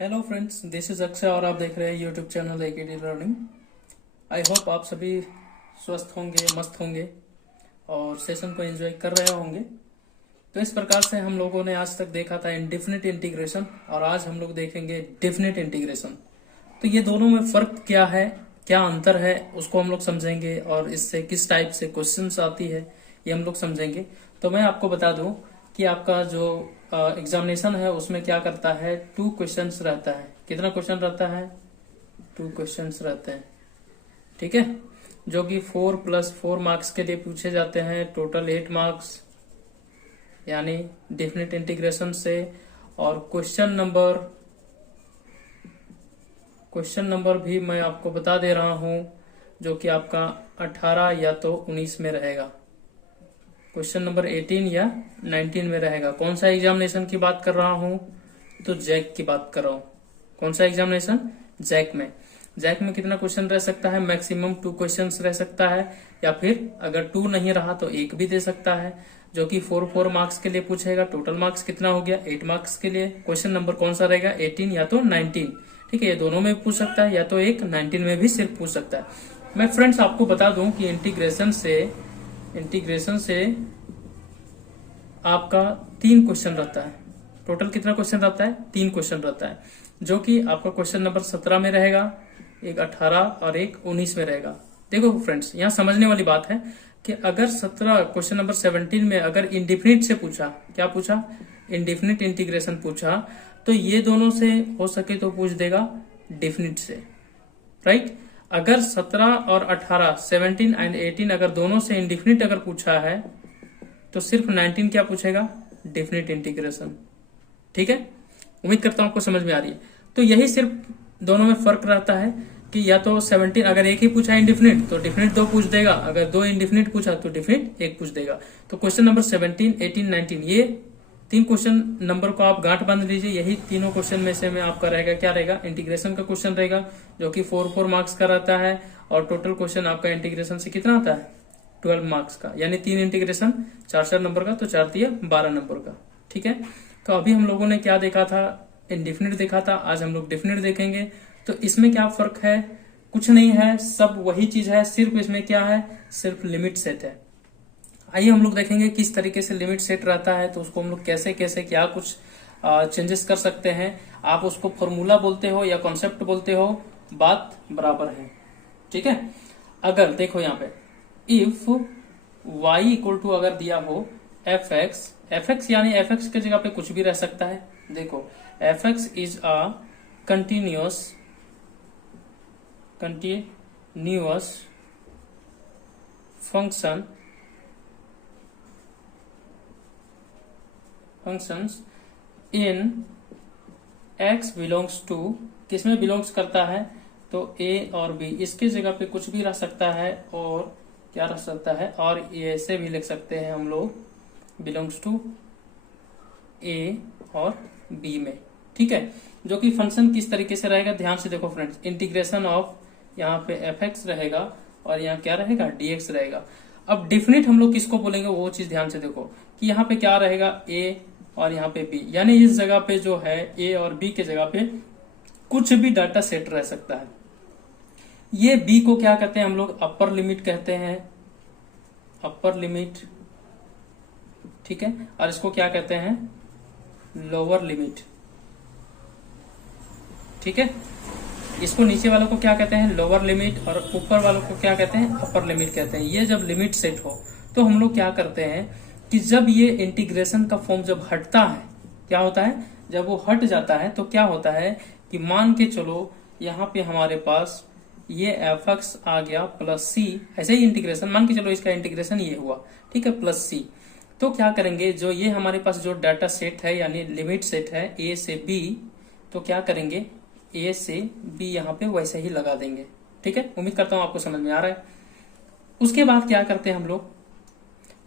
Hello friends, this is Akshay और आप देख रहे हैं YouTube channel एकेडी learning. I hope आप सभी स्वस्थ होंगे, मस्त होंगे और सेशन को एंजॉय कर रहे होंगे। तो इस प्रकार से हम लोगों ने आज तक देखा था इंडेफिनिट इंटीग्रेशन और आज हम लोग देखेंगे डेफिनिट इंटीग्रेशन। तो ये दोनों में फर्क क्या है, क्या अंतर है, उसको हम लोग समझेंगे और इससे किस टाइप से क्वेश्चंस आती है ये हम लोग समझेंगे। तो मैं आपको बता दूं कि आपका जो एग्जामिनेशन है उसमें क्या करता है, 2 क्वेश्चंस रहता है। कितना क्वेश्चन रहता है? 2 क्वेश्चंस रहते हैं, ठीक है, जो कि 4+4 मार्क्स के लिए पूछे जाते हैं। टोटल 8 मार्क्स यानी डेफिनिट इंटीग्रेशन से। और क्वेश्चन नंबर भी मैं आपको बता दे रहा हूं, जो कि आपका 18 या तो 19 में रहेगा। क्वेश्चन नंबर 18 या 19 में रहेगा। कौन सा एग्जामिनेशन की बात कर रहा हूं? तो जैक की बात कर रहा हूं। कौन सा एग्जामिनेशन? जैक में। जैक में कितना क्वेश्चन रह सकता है? मैक्सिमम 2 क्वेश्चन रह सकता है, या फिर अगर 2 नहीं रहा तो 1 भी दे सकता है, जो कि 4 मार्क्स के लिए पूछेगा। टोटल मार्क्स कितना हो गया? 8 मार्क्स के लिए। क्वेश्चन नंबर कौन सा रहेगा? 18 या तो 19। ठीक है, ये दोनों में पूछ सकता है, या तो एक 19 में भी सिर्फ पूछ सकता है। मैं फ्रेंड्स आपको बता दूं कि इंटीग्रेशन से आपका 3 क्वेश्चन रहता है। टोटल कितना क्वेश्चन रहता है? 3 क्वेश्चन रहता है, जो कि आपका क्वेश्चन नंबर 17 में रहेगा, एक 18 और एक 19 में रहेगा। देखो फ्रेंड्स, यहाँ समझने वाली बात है कि अगर 17 क्वेश्चन नंबर 17 में अगर इंडिफिनिट से पूछा, क्या पूछा? इंडिफिनिट इंटीग्रेशन पूछा, तो ये दोनों से हो सके तो पूछ देगा डेफिनिट से, राइट। अगर 17 और 18, 17 एंड 18 अगर दोनों से इंडिफिनिट अगर पूछा है तो सिर्फ 19 क्या पूछेगा? Definite integration. ठीक है, उम्मीद करता हूं आपको समझ में आ रही है। तो यही सिर्फ दोनों में फर्क रहता है कि या तो 17 अगर एक ही पूछा इंडिफिनिट तो डेफिनिट 2 पूछ देगा, अगर 2 इंडिफिनिट पूछा तो डेफिनिट 1 पूछ देगा। तो क्वेश्चन नंबर 17, 18, 19 ये 3 क्वेश्चन नंबर को आप गांठ बांध लीजिए। यही तीनों क्वेश्चन में से में आपका रहेगा, क्या रहेगा? इंटीग्रेशन का क्वेश्चन रहेगा, जो कि 4 मार्क्स का रहता है। और टोटल क्वेश्चन आपका इंटीग्रेशन से कितना आता है? 12 मार्क्स का, यानी 3 इंटीग्रेशन 4 नंबर का, तो 4 दिया 12 नंबर का। ठीक है, तो अभी हम लोगों ने क्या देखा था? इंडिफिनिट देखा था। आज हम लोग डेफिनिट देखेंगे। तो इसमें क्या फर्क है? कुछ नहीं है, सब वही चीज है, सिर्फ इसमें क्या है? सिर्फ लिमिट सेट है। आइए हम लोग देखेंगे किस तरीके से लिमिट सेट रहता है, तो उसको हम लोग कैसे कैसे क्या कुछ चेंजेस कर सकते हैं। आप उसको फॉर्मूला बोलते हो या कॉन्सेप्ट बोलते हो, बात बराबर है। ठीक है, अगर देखो यहाँ पे इफ y इक्वल टू अगर दिया हो fx यानी fx के जगह पे कुछ भी रह सकता है। देखो fx is a continuous functions in x belongs to, किसमें बिलोंग्स करता है? तो a और b, इसके जगह पे कुछ भी रह सकता है और क्या रह सकता है, और ऐसे भी लिख सकते हैं हम लोग, बिलोंग्स टू ए और बी में। ठीक है, जो कि फंक्शन किस तरीके से रहेगा, ध्यान से देखो फ्रेंड्स। इंटीग्रेशन ऑफ यहाँ पे fx रहेगा और यहाँ क्या रहेगा? dx रहेगा। अब डिफिनिट हम लोग किसको बोलेंगे वो चीज ध्यान से देखो कि यहाँ पे क्या रहेगा? a और यहाँ पे b, यानी इस जगह पे जो है a और b के जगह पे कुछ भी डाटा सेट रह सकता है। ये b को क्या कहते हैं हम लोग? अपर लिमिट कहते हैं, अपर लिमिट। ठीक है, और इसको क्या कहते हैं? Lower limit. ठीक है, इसको नीचे वालों को क्या कहते हैं? लोअर लिमिट, और ऊपर वालों को क्या कहते हैं? अपर लिमिट कहते हैं। ये जब लिमिट सेट हो तो हम लोग क्या करते हैं कि जब ये इंटीग्रेशन का फॉर्म जब हटता है, क्या होता है? जब वो हट जाता है तो क्या होता है कि मान के चलो यहाँ पे हमारे पास ये fx आ गया प्लस c, ऐसे ही इंटीग्रेशन मान के चलो इसका इंटीग्रेशन ये हुआ, ठीक है, प्लस c। तो क्या करेंगे, जो ये हमारे पास जो डाटा सेट है यानी लिमिट सेट है a से b, तो क्या करेंगे? a से b यहाँ पे वैसे ही लगा देंगे। ठीक है, उम्मीद करता हूं आपको समझ में आ रहा है। उसके बाद क्या करते हैं हम लोग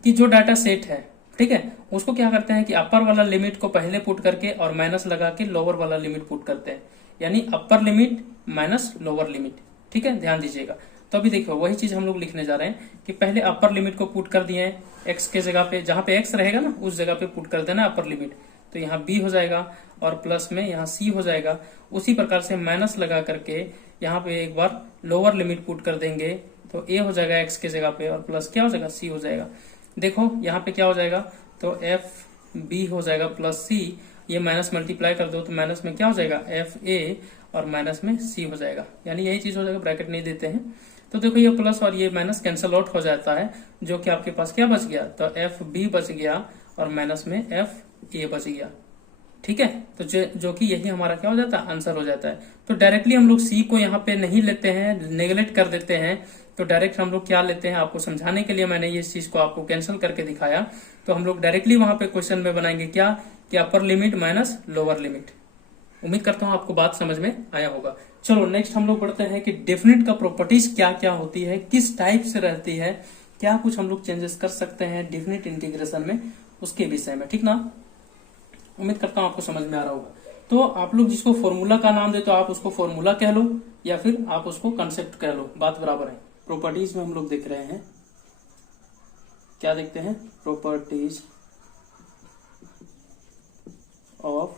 कि जो डाटा सेट है, ठीक है, उसको क्या करते हैं कि अपर वाला लिमिट को पहले पुट करके और माइनस लगा के लोअर वाला लिमिट पुट करते हैं, यानी upper limit minus lower limit. ठीक है, ध्यान दीजिएगा। तो अभी देखो वही चीज हम लोग लिखने जा रहे हैं कि पहले अपर लिमिट को पुट कर दिए हैं x के जगह पे, जहां पे x रहेगा ना उस जगह पे पुट कर देना अपर लिमिट। तो यहाँ b हो जाएगा और प्लस में यहाँ c हो जाएगा। उसी प्रकार से माइनस लगा करके यहाँ पे एक बार लोअर लिमिट पुट कर देंगे तो a हो जाएगा x के जगह पे और प्लस क्या हो जाएगा c हो जाएगा। देखो यहाँ पे क्या हो जाएगा, तो एफ बी हो जाएगा प्लस सी, ये माइनस मल्टीप्लाई कर दो तो माइनस में क्या हो जाएगा एफ ए और माइनस में सी हो जाएगा, यानी यही चीज हो जाएगा, ब्रैकेट नहीं देते हैं। तो देखो ये प्लस और ये माइनस कैंसल आउट हो जाता है, जो कि आपके पास क्या बच गया, तो एफ बी बच गया और माइनस में एफ ए बच गया। ठीक है, तो जो कि यही हमारा क्या हो जाता है, आंसर हो जाता है। तो डायरेक्टली हम लोग सी को यहाँ पे नहीं लेते हैं, नेगलेक्ट कर देते हैं, तो डायरेक्ट हम लोग क्या लेते हैं, आपको समझाने के लिए मैंने ये चीज को आपको कैंसिल करके दिखाया। तो हम लोग डायरेक्टली वहां पे क्वेश्चन में बनाएंगे क्या, कि upper limit minus lower limit. उम्मीद करता हूं आपको बात समझ में आया होगा। चलो नेक्स्ट हम लोग बढ़ते हैं कि डेफिनेट का प्रॉपर्टीज क्या क्या होती है, किस टाइप से रहती है, क्या कुछ हम लोग चेंजेस कर सकते हैं डेफिनेट इंटीग्रेशन में, उसके विषय में। ठीक ना, उम्मीद करता हूं आपको समझ में आ रहा होगा। तो आप लोग जिसको फॉर्मूला का नाम दे तो आप उसको फॉर्मूला कह लो या फिर आप उसको कंसेप्ट कह लो, बात बराबर है। प्रॉपर्टीज में हम लोग देख रहे हैं, क्या देखते हैं, प्रॉपर्टीज ऑफ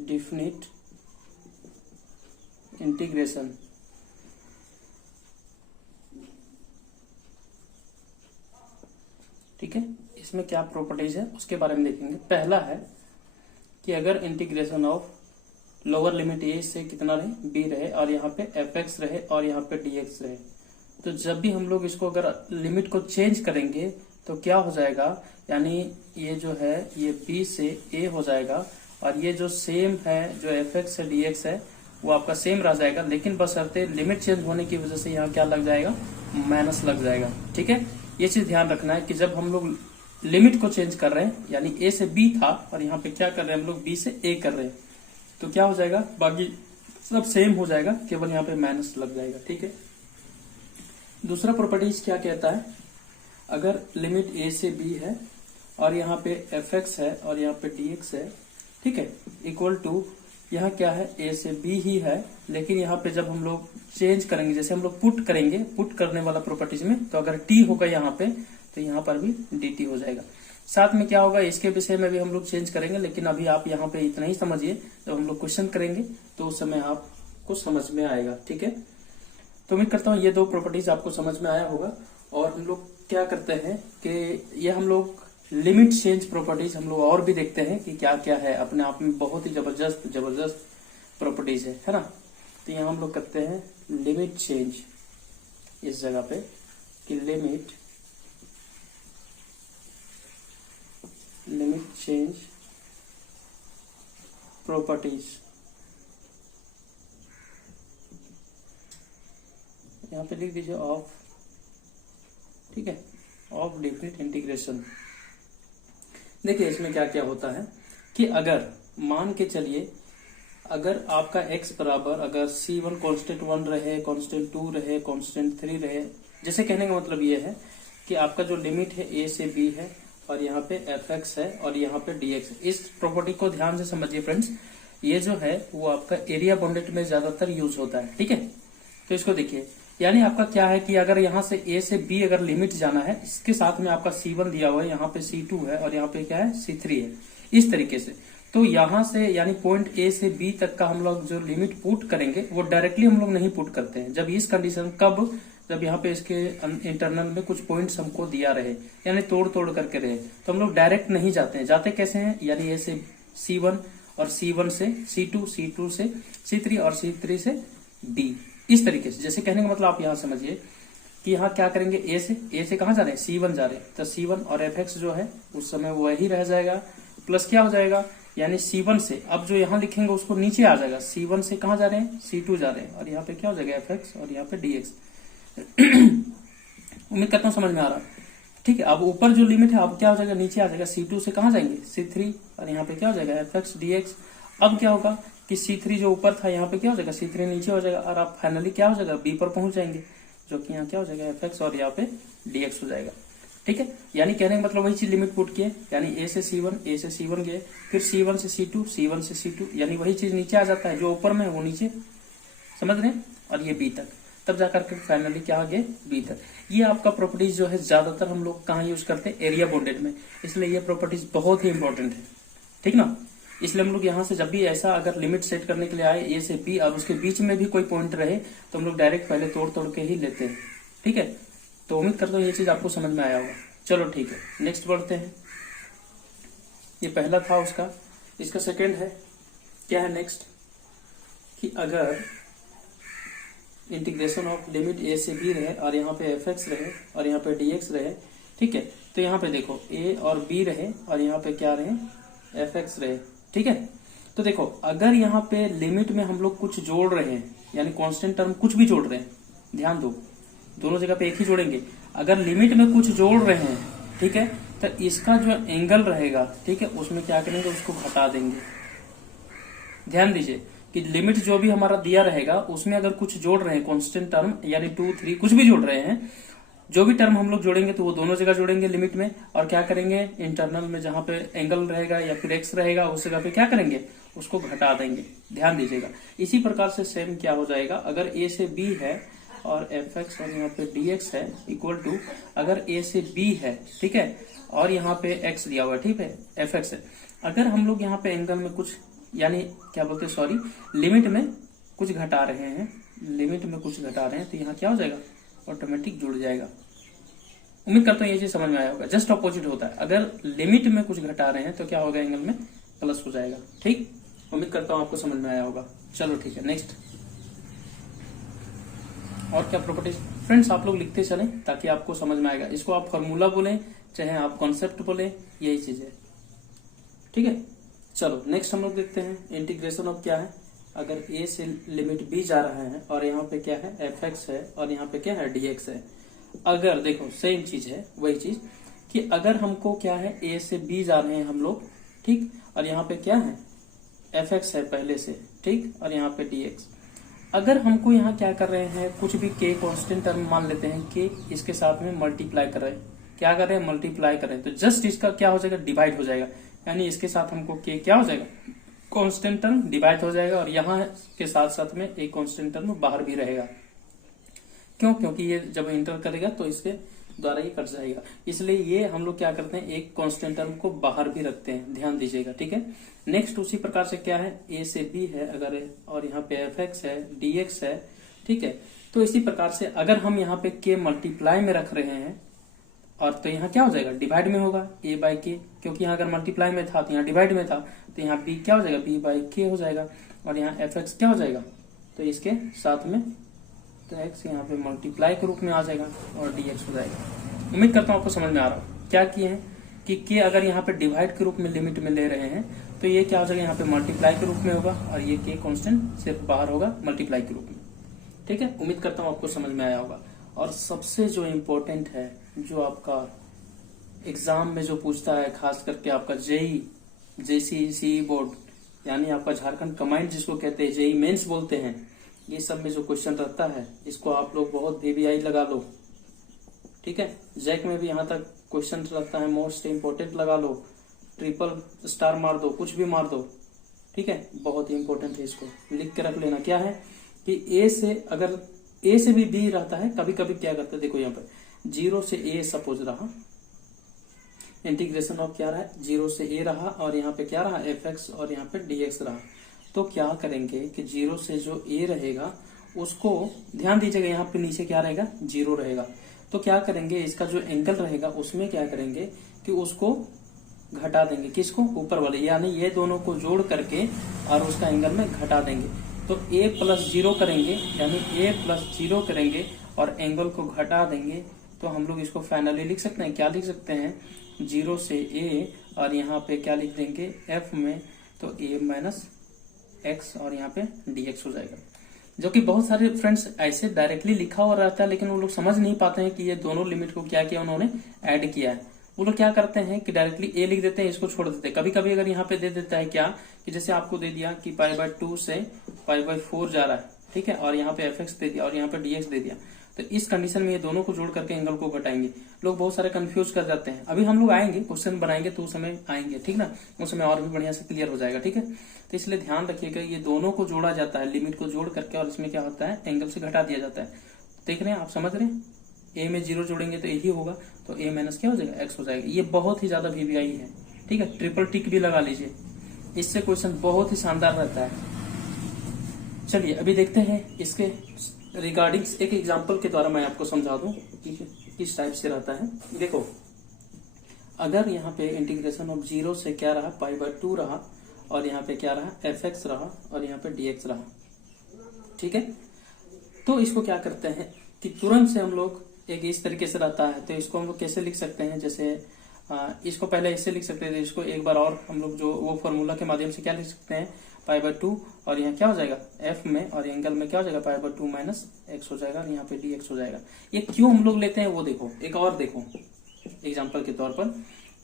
डेफिनिट इंटीग्रेशन। ठीक है, इसमें क्या प्रॉपर्टीज है उसके बारे में देखेंगे। पहला है कि अगर इंटीग्रेशन ऑफ लोअर लिमिट ए से कितना रहे, बी रहे और यहाँ पे एफ एक्स रहे और यहाँ पे डी एक्स रहे, तो जब भी हम लोग इसको अगर लिमिट को चेंज करेंगे तो क्या हो जाएगा, यानी ये जो है ये बी से ए हो जाएगा और ये जो सेम है जो एफ एक्स है डी एक्स है वो आपका सेम रह जाएगा, लेकिन बशर्ते लिमिट चेंज होने की वजह से यहाँ क्या लग जाएगा, माइनस लग जाएगा। ठीक है, ये चीज ध्यान रखना है कि जब हम लोग लिमिट को चेंज कर रहे हैं, यानी ए से बी था और यहाँ पे क्या कर रहे हैं हम लोग, बी से ए कर रहे हैं, तो क्या हो जाएगा, बाकी सब सेम हो जाएगा, केवल यहाँ पे माइनस लग जाएगा। ठीक है, दूसरा प्रॉपर्टीज क्या कहता है, अगर लिमिट ए से बी है और यहाँ पे एफ एक्स है और यहाँ पे डी एक्स है, ठीक है, इक्वल टू यहाँ क्या है, ए से बी ही है, लेकिन यहाँ पे जब हम लोग चेंज करेंगे, जैसे हम लोग पुट करेंगे, पुट करने वाला प्रॉपर्टीज में, तो अगर टी होगा यहाँ पे तो यहाँ पर भी डी टी हो जाएगा। साथ में क्या होगा, इसके विषय में भी हम लोग चेंज करेंगे, लेकिन अभी आप यहाँ पे इतना ही समझिए, जब हम लोग क्वेश्चन करेंगे तो उस समय आपको समझ में आएगा। ठीक है, तो उम्मीद करता हूँ ये दो प्रॉपर्टीज आपको समझ में आया होगा। और हम लोग क्या करते हैं कि ये हम लोग लिमिट चेंज प्रॉपर्टीज हम लोग और भी देखते हैं कि क्या क्या है, अपने आप में बहुत ही जबरदस्त प्रॉपर्टीज है ना। तो यहाँ हम लोग करते हैं लिमिट चेंज, इस जगह पे कि लिमिट चेंज प्रॉपर्टीज, यहाँ पे लिख दीजिए ऑफ, ठीक है, ऑफ डेफिनिट इंटीग्रेशन। देखिए इसमें क्या क्या होता है कि अगर मान के चलिए, अगर आपका x बराबर अगर c1 कांस्टेंट 1 रहे, कांस्टेंट 2 रहे, कांस्टेंट 3 रहे, जैसे कहने का मतलब ये है कि आपका जो लिमिट है a से b है और यहाँ पे fx है और यहाँ पे dx है। इस प्रॉपर्टी को ध्यान से समझिए फ्रेंड्स, ये जो है वो आपका एरिया बाउंडेड में ज्यादातर यूज होता है। ठीक है, तो इसको देखिए, यानी आपका क्या है कि अगर यहाँ से a से b अगर लिमिट जाना है, इसके साथ में आपका c1 दिया हुआ है, यहाँ पे c2 है और यहाँ पे क्या है c3 है, इस तरीके से। तो यहाँ से यानी पॉइंट a से b तक का हम लोग जो लिमिट पुट करेंगे वो डायरेक्टली हम लोग नहीं पुट करते हैं। जब इस कंडीशन कब, जब यहाँ पे इसके इंटरनल में कुछ पॉइंट्स हमको दिया रहे, यानी तोड़ तोड़ करके रहे, तो हम लोग डायरेक्ट नहीं जाते हैं। जाते कैसे हैं, यानी a से c1 और c1 से c2, c2 से c3 और c3 से d, इस तरीके से। जैसे कहने का मतलब आप यहाँ समझिए कि यहाँ क्या करेंगे, ए से कहाँ जा रहे हैं, c1 जा रहे हैं, तो c1 और fx जो है उस समय वही रह जाएगा, प्लस क्या हो जाएगा, यानी c1 से अब जो यहाँ लिखेंगे उसको नीचे आ जाएगा, c1 से कहाँ जा रहे हैं, c2 जा रहे हैं और यहाँ पे क्या हो जाएगा fx और यहाँ पे dx। उम्मीद करता हूँ समझ में आ रहा है। ठीक है, अब ऊपर जो लिमिट है अब क्या हो जाएगा, नीचे आ जाएगा, c2 से कहाँ जाएंगे, c3 और यहाँ पे क्या हो जाएगा fx dx। अब क्या होगा कि c3 जो ऊपर था यहाँ पे क्या हो जाएगा, c3 नीचे हो जाएगा और आप फाइनली क्या हो जाएगा, b पर पहुंच जाएंगे, जो कि यहाँ क्या हो जाएगा fx और यहाँ पे dx हो जाएगा। ठीक है, यानी कहने का मतलब वही चीज लिमिट पुट किए, यानी a से c1 गए, फिर c1 से c2, c1 से c2, यानी वही चीज नीचे आ जाता है, जो ऊपर में है वो नीचे, समझ रहे हैं, और ये b तक, तब जाकर के फाइनली क्या आ गए b तक। ये आपका प्रॉपर्टीज जो है ज्यादातर हम लोग कहाँ यूज करते हैं, एरिया बाउंडेड में, इसलिए ये प्रॉपर्टीज बहुत ही इंपॉर्टेंट है। ठीक ना। इसलिए हम लोग यहाँ से जब भी ऐसा अगर लिमिट सेट करने के लिए आए ए से बी और उसके बीच में भी कोई पॉइंट रहे तो हम लोग डायरेक्ट पहले तोड़ तोड़ के ही लेते हैं, ठीक है। तो उम्मीद करता हूँ ये चीज आपको समझ में आया होगा। चलो ठीक है, नेक्स्ट बढ़ते हैं। ये पहला था उसका, इसका सेकेंड है, क्या है नेक्स्ट, कि अगर इंटीग्रेशन ऑफ लिमिट ए से बी रहे और यहाँ पे एफ एक्स रहे और यहाँ पे डी एक्स रहे, ठीक है। तो यहाँ पे देखो ए और बी रहे और यहाँ पे क्या रहे, एफ एक्स रहे, ठीक है। तो देखो अगर यहाँ पे लिमिट में हम लोग कुछ जोड़ रहे हैं, यानी कांस्टेंट टर्म कुछ भी जोड़ रहे हैं, ध्यान दो दोनों जगह पे एक ही जोड़ेंगे। अगर लिमिट में कुछ जोड़ रहे हैं, ठीक है, तो इसका जो एंगल रहेगा, ठीक है, उसमें क्या करेंगे, उसको घटा देंगे। ध्यान दीजिए कि लिमिट जो भी हमारा दिया रहेगा उसमें अगर कुछ जोड़ रहे हैं कांस्टेंट टर्म, यानी 2, 3 कुछ भी जोड़ रहे हैं, जो भी टर्म हम लोग जोड़ेंगे तो वो दोनों जगह जोड़ेंगे लिमिट में, और क्या करेंगे, इंटरनल में जहां पे एंगल रहेगा या फिर एक्स रहेगा उस जगह पे क्या करेंगे, उसको घटा देंगे। ध्यान दीजिएगा। इसी प्रकार से सेम क्या हो जाएगा, अगर ए से बी है और एफ एक्स और यहाँ पे डी एक्स है इक्वल टू, अगर ए से बी है, ठीक है, और यहाँ पे एक्स दिया हुआ है, ठीक है, एफ एक्स है। अगर हम लोग यहाँ पे एंगल में कुछ, यानी क्या बोलते हैं, सॉरी, लिमिट में कुछ घटा रहे हैं, लिमिट में कुछ घटा रहे हैं, तो यहाँ क्या हो जाएगा, ऑटोमेटिक जुड़ जाएगा। उम्मीद करता हूँ ये चीज समझ में आया होगा। जस्ट अपोजिट होता है, अगर लिमिट में कुछ घटा रहे हैं तो क्या होगा, एंगल में प्लस हो जाएगा। ठीक, उम्मीद करता हूँ आपको समझ में आया होगा। चलो ठीक है, नेक्स्ट। और क्या प्रॉपर्टीज फ्रेंड्स आप लोग लिखते चलें ताकि आपको समझ में आएगा। इसको आप फॉर्मूला बोले चाहे आप कॉन्सेप्ट बोले, यही चीज है, ठीक है। चलो नेक्स्ट हम लोग देखते हैं इंटीग्रेशन ऑफ क्या है, अगर ए से लिमिट बी जा रहा है और यहाँ पे क्या है, एफ एक्स है और यहाँ पे क्या है, डी एक्स है। अगर देखो सेम चीज है, वही चीज कि अगर हमको क्या है, ए से बी जा रहे हैं हम लोग, ठीक, और यहाँ पे क्या है, एफ एक्स है पहले से, ठीक, और यहाँ पे डी एक्स। अगर हमको यहाँ क्या कर रहे हैं, कुछ भी के कांस्टेंट टर्म मान लेते हैं, के इसके साथ में मल्टीप्लाई कर रहे हैं, क्या कर रहे हैं, मल्टीप्लाई कर रहे हैं, तो जस्ट इसका क्या हो जाएगा, डिवाइड हो जाएगा। यानी इसके साथ हमको के क्या हो जाएगा, कांस्टेंट टर्म डिवाइड हो जाएगा, और यहाँ के साथ साथ में एक कांस्टेंट टर्म बाहर भी रहेगा। क्यों, क्योंकि ये जब इंटर करेगा तो इसके द्वारा ये कट जाएगा, इसलिए ये हम लोग क्या करते हैं, एक कांस्टेंट टर्म को बाहर भी रखते हैं। ध्यान दीजिएगा, ठीक है। नेक्स्ट उसी प्रकार से क्या है, ए से बी है अगर, और यहाँ पे एफ एक्स है, डी एक्स है, ठीक है। तो इसी प्रकार से अगर हम यहाँ पे के मल्टीप्लाई में रख रहे हैं, और तो यहाँ क्या हो जाएगा, डिवाइड में होगा, ए बाई के, क्योंकि यहाँ अगर मल्टीप्लाई में था तो यहाँ डिवाइड में था, तो यहाँ बी क्या हो जाएगा, बी बाई के हो जाएगा, और यहाँ एफ एक्स क्या हो जाएगा, तो इसके साथ में तो एक्स यहाँ पे मल्टीप्लाई के रूप में आ जाएगा और डी एक्स हो जाएगा। उम्मीद करता हूँ आपको समझ में आ रहा हो। क्या किए हैं कि के अगर यहाँ पे डिवाइड के रूप में लिमिट में ले रहे हैं तो ये क्या हो जाएगा, यहाँ पे मल्टीप्लाई के रूप में होगा, और ये के कांस्टेंट सिर्फ बाहर होगा मल्टीप्लाई के रूप में, ठीक है। उम्मीद करता हूँ आपको समझ में आया होगा। और सबसे जो इम्पोर्टेंट है, जो आपका एग्जाम में जो पूछता है, खास करके आपका जेई, जेसी बोर्ड, यानी आपका झारखंड कमांड जिसको कहते हैं, जेई मेंस बोलते हैं, ये सब में जो क्वेश्चन रहता है इसको आप लोग बहुत वीवीआई लगा लो, ठीक है। जैक में भी यहाँ तक क्वेश्चन रहता है, मोस्ट इम्पोर्टेंट लगा लो, ट्रिपल स्टार मार दो, कुछ भी मार दो, ठीक है। बहुत ही इंपॉर्टेंट है, इसको लिख के रख लेना। क्या है कि ए से अगर ए से भी बी रहता है, कभी कभी क्या करते हैं, देखो यहाँ पे 0 से ए सपोज रहा, इंटीग्रेशन ऑफ क्या रहा है, 0 से ए रहा, और यहाँ पे क्या रहा, एफ एक्स, और यहाँ पे डी एक्स रहा। तो क्या करेंगे कि 0 से जो ए रहेगा उसको, ध्यान दीजिएगा यहाँ पे नीचे क्या रहेगा, 0 रहेगा। तो क्या करेंगे, इसका जो एंगल रहेगा उसमें क्या करेंगे कि उसको घटा देंगे, किसको, ऊपर वाले, यानी ये दोनों को जोड़ करके और उसका एंगल में घटा देंगे। तो a प्लस 0 करेंगे, यानी a प्लस 0 करेंगे और एंगल को घटा देंगे। तो हम लोग इसको फाइनली लिख सकते हैं, क्या लिख सकते हैं, 0 से a, और यहाँ पे क्या लिख देंगे, f में तो a माइनस एक्स, और यहाँ पे dx हो जाएगा। जो कि बहुत सारे फ्रेंड्स ऐसे डायरेक्टली लिखा हुआ रहता है, लेकिन वो लोग समझ नहीं पाते हैं कि ये दोनों लिमिट को क्या किया उन्होंने, ऐड किया है। वो लोग क्या करते हैं कि डायरेक्टली ए लिख देते हैं, इसको छोड़ देते हैं। कभी कभी अगर यहाँ पे दे देता है क्या, कि जैसे आपको दे दिया कि π/2 से π/4 जा रहा है, ठीक है, और यहाँ पे एफ एक्स दे दिया और यहाँ पे dx दे दिया, तो इस कंडीशन में ये दोनों को जोड़ करके एंगल को घटाएंगे। लोग बहुत सारे कंफ्यूज कर जाते हैं। अभी हम लोग आएंगे, क्वेश्चन बनाएंगे तो उस समय आएंगे, ठीक ना, उस समय और भी बढ़िया से क्लियर हो जाएगा, ठीक है। तो इसलिए ध्यान रखिएगा, ये दोनों को जोड़ा जाता है, लिमिट को जोड़ करके, और इसमें क्या होता है, एंगल से घटा दिया जाता है। देख रहे हैं आप, समझ रहे हैं, ए में 0 जोड़ेंगे तो यही होगा, तो a माइनस क्या हो जाएगा, x हो जाएगा। ये बहुत ही ज्यादा वीवीआई है, ठीक है, ट्रिपल टिक भी लगा लीजिए। इससे क्वेश्चन बहुत ही शानदार रहता है। चलिए अभी देखते हैं इसके रिगार्डिंग एक एग्जांपल के द्वारा मैं आपको समझा दूं कि किस टाइप से रहता है। देखो, अगर यहाँ पे इंटीग्रेशन ऑफ 0 से क्या रहा, π/2 रहा, और यहाँ पे क्या रहा, fx रहा, और यहाँ पे dx रहा, ठीक है। तो इसको क्या करते हैं कि तुरंत से हम लोग एक इस तरीके से रहता है, तो इसको हम लोग कैसे लिख सकते हैं, जैसे इसको पहले ऐसे लिख सकते थे, इसको एक बार और हम लोग जो वो फॉर्मूला के माध्यम से क्या लिख सकते हैं, π/2, और यहाँ क्या हो जाएगा f में, और एंगल में क्या हो जाएगा, π/2 माइनस x हो जाएगा, और यहाँ पे dx हो जाएगा। ये क्यों हम लोग लेते हैं वो देखो, एक और देखो एग्जाम्पल के तौर पर,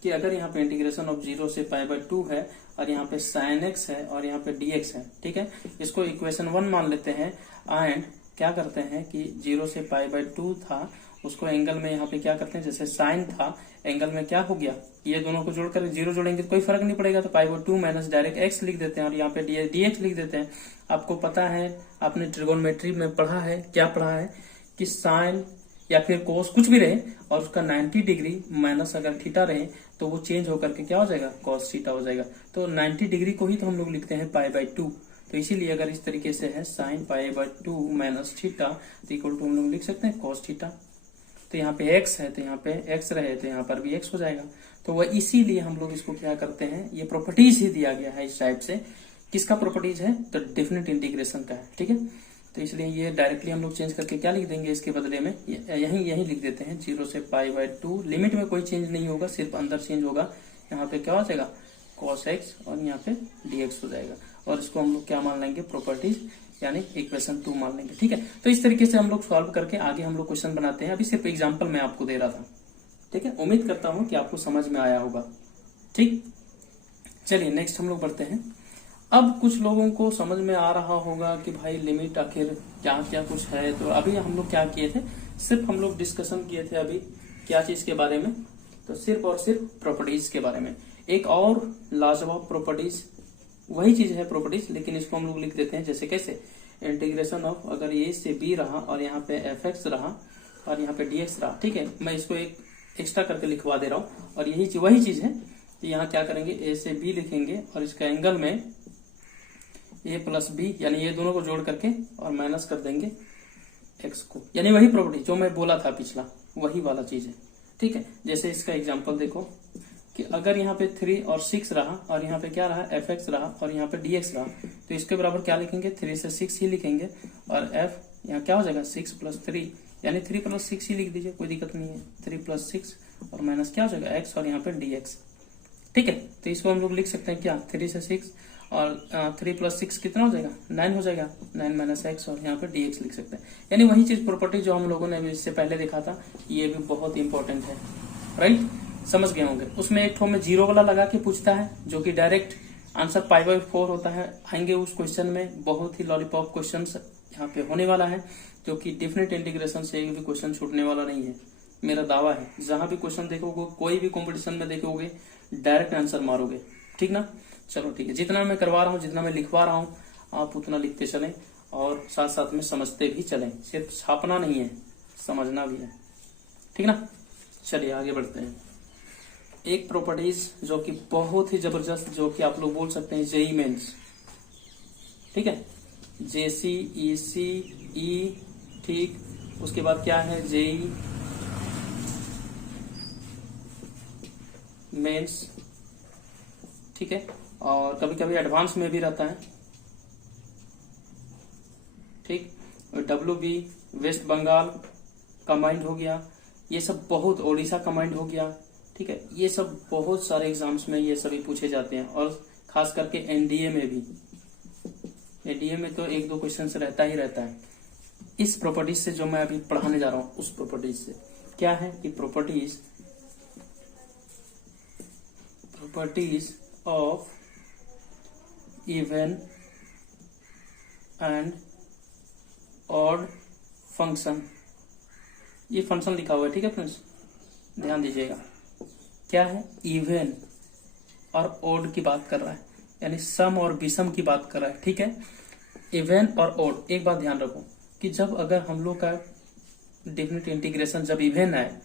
कि अगर यहाँ पे इंटीग्रेशन ऑफ 0 से π/2 है, और यहाँ पे sin x है, और यहाँ पे dx है, ठीक है। इसको इक्वेशन 1 मान लेते हैं, एंड क्या करते हैं कि 0 से π/2 था, उसको एंगल में यहाँ पे क्या करते हैं, जैसे साइन था, एंगल में क्या हो गया, ये दोनों को जोड़कर 0 जोड़ेंगे तो कोई फर्क नहीं पड़ेगा, तो π/2 माइनस डायरेक्ट x लिख देते हैं, और यहाँ पे dx लिख देते हैं। आपको पता है, आपने ट्रिगोनोमेट्री में पढ़ा है, क्या पढ़ा है कि साइन या फिर कोस कुछ भी रहे और उसका 90 डिग्री माइनस अगर थीटा रहे तो वो चेंज होकर के क्या हो जाएगा, कॉस थीटा हो जाएगा। तो 90 डिग्री को ही तो हम लोग लिखते हैं π/2। तो इसीलिए अगर इस तरीके से है साइन π/2 माइनस थीटा तो इक्वल टू हम लोग लिख सकते हैं कॉस थीटा। तो यहाँ पे x है, तो यहाँ पे x रहे तो यहाँ पर भी x हो जाएगा। तो वह इसीलिए हम लोग इसको क्या करते हैं, ये प्रॉपर्टीज ही दिया गया है इस टाइप से। किसका प्रॉपर्टीज है, तो डेफिनेट इंटीग्रेशन का है, ठीक है। तो इसलिए ये डायरेक्टली हम लोग चेंज करके क्या लिख देंगे, इसके बदले में यही लिख देते हैं 0 से π/2। लिमिट में कोई चेंज नहीं होगा, सिर्फ अंदर चेंज होगा। यहाँ पे क्या हो जाएगा cos x, और यहाँ पे dx हो जाएगा, और इसको हम लोग क्या मान लेंगे, प्रॉपर्टीज, यानी इक्वेशन 2 मान लेंगे, ठीक है। तो इस तरीके से हम लोग सॉल्व करके आगे हम लोग क्वेश्चन बनाते हैं। अभी सिर्फ एग्जाम्पल मैं आपको दे रहा था, ठीक है। उम्मीद करता हूँ कि आपको समझ में आया होगा, ठीक। चलिए नेक्स्ट हम लोग बढ़ते हैं। अब कुछ लोगों को समझ में आ रहा होगा कि भाई लिमिट आखिर क्या क्या कुछ है। तो अभी हम लोग क्या किए थे, सिर्फ हम लोग डिस्कशन किए थे अभी क्या चीज के बारे में, तो सिर्फ और सिर्फ प्रॉपर्टीज के बारे में। एक और लाजवाब प्रॉपर्टीज, वही चीज है प्रॉपर्टीज, लेकिन इसको हम लोग लिख देते हैं जैसे कैसे, इंटीग्रेशन ऑफ अगर a से b रहा, और यहाँ पे fx रहा, और यहाँ पे dx रहा, ठीक है। मैं इसको एक एक्स्ट्रा करके लिखवा दे रहा हूँ, और यही वही चीज है। तो यहाँ क्या करेंगे, a से b लिखेंगे, और इसका एंगल में a प्लस b, यानी ये दोनों को जोड़ करके और माइनस कर देंगे x को, यानी वही प्रॉपर्टी जो मैं बोला था पिछला, वही वाला चीज है, ठीक है। जैसे इसका एग्जांपल देखो कि अगर यहाँ पे 3 और 6 रहा, और यहाँ पे क्या रहा, fx रहा, और यहाँ पे dx रहा, तो इसके बराबर क्या लिखेंगे, 3 से 6 ही लिखेंगे, और f यहाँ क्या हो जाएगा 6 + 3, यानी 3 + 6 ही लिख दीजिए, कोई दिक्कत नहीं है। 3 + 6 और माइनस क्या हो जाएगा x, और यहाँ पे dx, ठीक है। तो इसको हम लोग लिख सकते हैं क्या, 3 से 6 और 3 + 6 कितना हो जाएगा, 9 हो जाएगा, 9 - x, और यहाँ पे dx लिख सकते हैं। यानी वही चीज प्रॉपर्टी जो हम लोगों ने इससे पहले देखा था, ये भी बहुत इंपॉर्टेंट है, राइट। समझ गए होंगे। उसमें एक ठो में 0 वाला लगा के पूछता है, जो कि डायरेक्ट आंसर π/4 होता है। आएंगे उस क्वेश्चन में, बहुत ही लॉलीपॉप क्वेश्चन यहाँ पे होने वाला है, जो कि डेफिनेट इंटीग्रेशन से एक भी क्वेश्चन छूटने वाला नहीं है, मेरा दावा है। जहां भी क्वेश्चन देखोगे, कोई भी कॉम्पिटिशन में देखोगे, डायरेक्ट आंसर मारोगे, ठीक ना। चलो ठीक है, जितना मैं करवा रहा हूँ, जितना मैं लिखवा रहा हूँ, आप उतना लिखते चलें, और साथ साथ में समझते भी चलें। सिर्फ छापना नहीं है, समझना भी है, ठीक ना। चलिए आगे बढ़ते हैं। एक प्रॉपर्टीज जो कि बहुत ही जबरदस्त, जो कि आप लोग बोल सकते हैं जेई मेंस, ठीक है, जेसी ईसी ई, ठीक। उसके बाद क्या है, जेई मेंस, ठीक है, और कभी कभी एडवांस में भी रहता है, ठीक। WB वेस्ट बंगाल कंबाइंड हो गया, ये सब बहुत, ओडिशा कंबाइंड हो गया, ठीक है। ये सब बहुत सारे एग्जाम्स में ये सभी पूछे जाते हैं, और खास करके एनडीए में भी, एनडीए में तो 1-2 क्वेश्चन रहता ही रहता है। इस प्रॉपर्टीज से जो मैं अभी पढ़ाने जा रहा हूं, उस प्रॉपर्टीज से क्या है कि properties of even and odd function, ये फंक्शन लिखा हुआ है, ठीक है फ्रेंड्स, ध्यान दीजिएगा। क्या है, इवन और ओड की बात कर रहा है, यानी सम और विषम की बात कर रहा है, ठीक है। इवन और ओड, एक बात ध्यान रखो कि जब अगर हम लोग का डेफिनेट इंटीग्रेशन जब इवन आए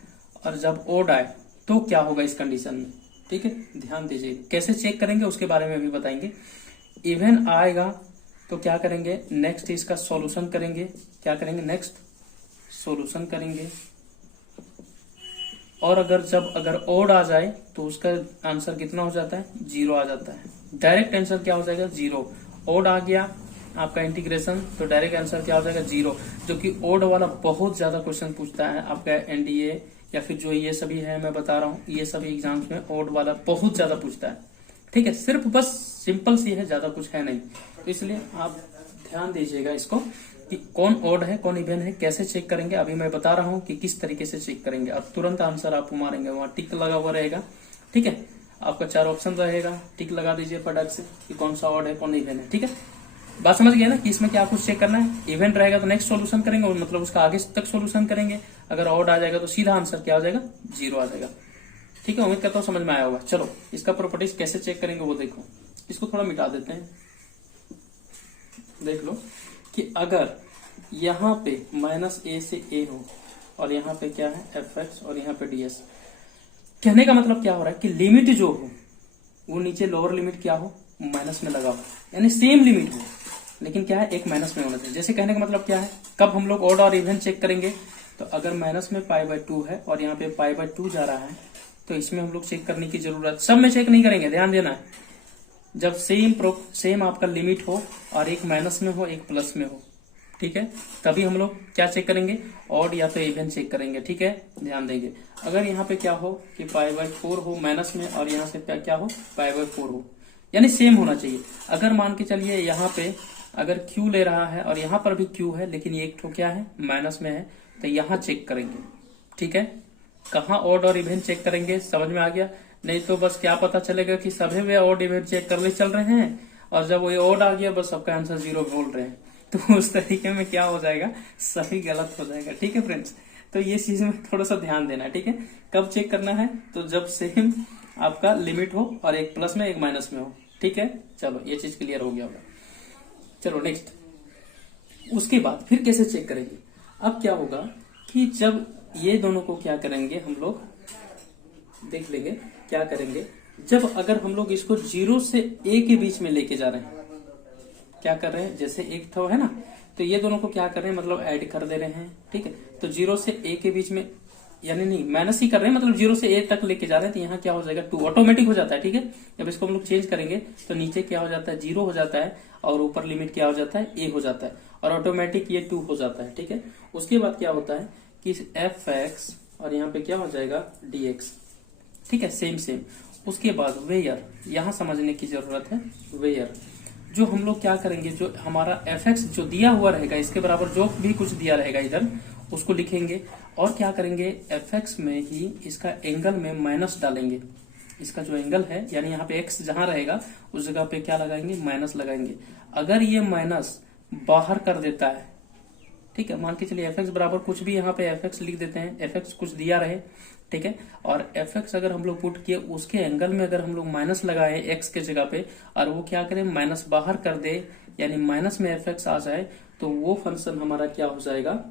और जब ओड आए तो क्या होगा इस कंडीशन में, ठीक है, ध्यान दीजिए। कैसे चेक करेंगे उसके बारे में भी बताएंगे। इवन आएगा तो क्या करेंगे, नेक्स्ट इसका सॉल्यूशन करेंगे। क्या करेंगे, नेक्स्ट सॉल्यूशन करेंगे। और अगर ओड आ जाए तो उसका आंसर कितना हो जाता है, 0 आ जाता है। डायरेक्ट आंसर क्या हो जाएगा, 0। ओड आ गया आपका इंटीग्रेशन, तो डायरेक्ट आंसर क्या हो जाएगा, 0। जो कि ओड वाला बहुत ज्यादा क्वेश्चन पूछता है आपका एनडीए या फिर जो ये सभी है, मैं बता रहा हूँ ये सभी एग्जाम्स में ओड वाला बहुत ज्यादा पूछता है। ठीक है, सिर्फ बस सिंपल सी है, ज्यादा कुछ है नहीं। तो इसलिए आप ध्यान दीजिएगा इसको कि कौन ओड है कौन इवन है, कैसे चेक करेंगे। अभी मैं बता रहा हूँ कि किस तरीके से चेक करेंगे। अब तुरंत आंसर आप मारेंगे, वहां टिक लगा हुआ रहेगा। ठीक है, आपका 4 ऑप्शन रहेगा, टिक लगा दीजिए फटाक से कि कौन सा ओड है कौन इवन है। ठीक है, बात समझ गया ना कि इसमें क्या कुछ चेक करना है। इवेंट रहेगा तो नेक्स्ट सॉल्यूशन करेंगे, मतलब उसका आगे तक सॉल्यूशन करेंगे। अगर ऑड आ जाएगा तो सीधा आंसर क्या हो जाएगा, 0 आ जाएगा। ठीक है, उम्मीद करता हूँ समझ में आया होगा। चलो इसका प्रॉपर्टीज कैसे चेक करेंगे वो देखो। इसको थोड़ा मिटा देते हैं। देख लो कि अगर यहाँ पे -a से a हो और यहाँ पे क्या है fx और यहाँ पे ds, कहने का मतलब क्या हो रहा है कि लिमिट जो हो वो नीचे लोअर लिमिट क्या हो, माइनस में लगा हो, यानी सेम लिमिट हो, लेकिन क्या है एक माइनस में होना चाहिए। जैसे कहने का मतलब क्या है, कब हम लोग ऑड और इवन चेक करेंगे, तो अगर माइनस में π/2 है और यहाँ पे π/2 जा रहा है तो इसमें हम लोग चेक करने की जरूरत, सब में चेक नहीं करेंगे, ध्यान देना है। जब सेम आपका लिमिट हो और एक माइनस में हो एक प्लस में हो, ठीक है, तभी हम लोग क्या चेक करेंगे, ऑड या तो इवन चेक करेंगे। ठीक है, ध्यान देंगे। अगर यहाँ पे क्या हो कि π/4 हो माइनस में और यहाँ से क्या हो π/4 हो, यानी सेम होना चाहिए। अगर मान के चलिए यहाँ पे अगर Q ले रहा है और यहाँ पर भी Q है, लेकिन ये एक ठो क्या है माइनस में है, तो यहाँ चेक करेंगे। ठीक है, कहाँ ऑड और इवन चेक करेंगे, समझ में आ गया। नहीं तो बस क्या पता चलेगा कि सभी वे ऑड इवन चेक करने चल रहे हैं और जब वो ऑड आ गया बस सबका आंसर 0 बोल रहे हैं, तो उस तरीके में क्या हो जाएगा, सही गलत हो जाएगा। ठीक है फ्रेंड्स, तो ये चीज में थोड़ा सा ध्यान देना है। ठीक है, कब चेक करना है, तो जब सेम आपका लिमिट हो और एक प्लस में एक माइनस में हो। ठीक है, चलो ये चीज क्लियर हो गया होगा। चलो नेक्स्ट, उसके बाद फिर कैसे चेक करेंगे। अब क्या होगा कि जब ये दोनों को क्या करेंगे, हम लोग देख लेंगे क्या करेंगे। जब अगर हम लोग इसको 0 से a के बीच में लेके जा रहे हैं, क्या कर रहे हैं, जैसे एक ठो है ना, तो ये दोनों को क्या कर रहे हैं, मतलब ऐड कर दे रहे हैं। ठीक है, तो 0 से a के बीच में, यानी नहीं माइनस ही कर रहे हैं, मतलब 0 से a तक लेके जा रहे हैं, तो यहाँ क्या हो जाएगा 2 ऑटोमेटिक हो जाता है। ठीक है, जब इसको हम लोग चेंज करेंगे तो नीचे क्या हो जाता है 0 हो जाता है और ऊपर लिमिट क्या हो जाता है a हो जाता है और ऑटोमेटिक ये 2 हो जाता है। ठीक है, उसके बाद क्या होता है कि fx और यहाँ पे क्या हो जाएगा dx। ठीक है, सेम। उसके बाद वेयर, यहाँ समझने की जरूरत है। वेयर जो हम लोग क्या करेंगे, जो हमारा fx जो दिया हुआ रहेगा इसके बराबर जो भी कुछ दिया रहेगा इधर उसको लिखेंगे और क्या करेंगे, fx में ही इसका एंगल में माइनस डालेंगे। इसका जो एंगल है यानी यहाँ पे x जहां रहेगा उस जगह पे क्या लगाएंगे, माइनस लगाएंगे। अगर ये माइनस बाहर कर देता है, ठीक है, मान के चलिए fx बराबर कुछ भी यहाँ पे fx लिख देते हैं, fx कुछ दिया रहे, ठीक है, और fx अगर हम लोग पुट किए उसके एंगल में अगर हम लोग माइनस लगाए x के जगह पे और वो क्या करे माइनस बाहर कर दे, यानी माइनस में fx आ जाए, तो वो फंक्शन हमारा क्या हो जाएगा,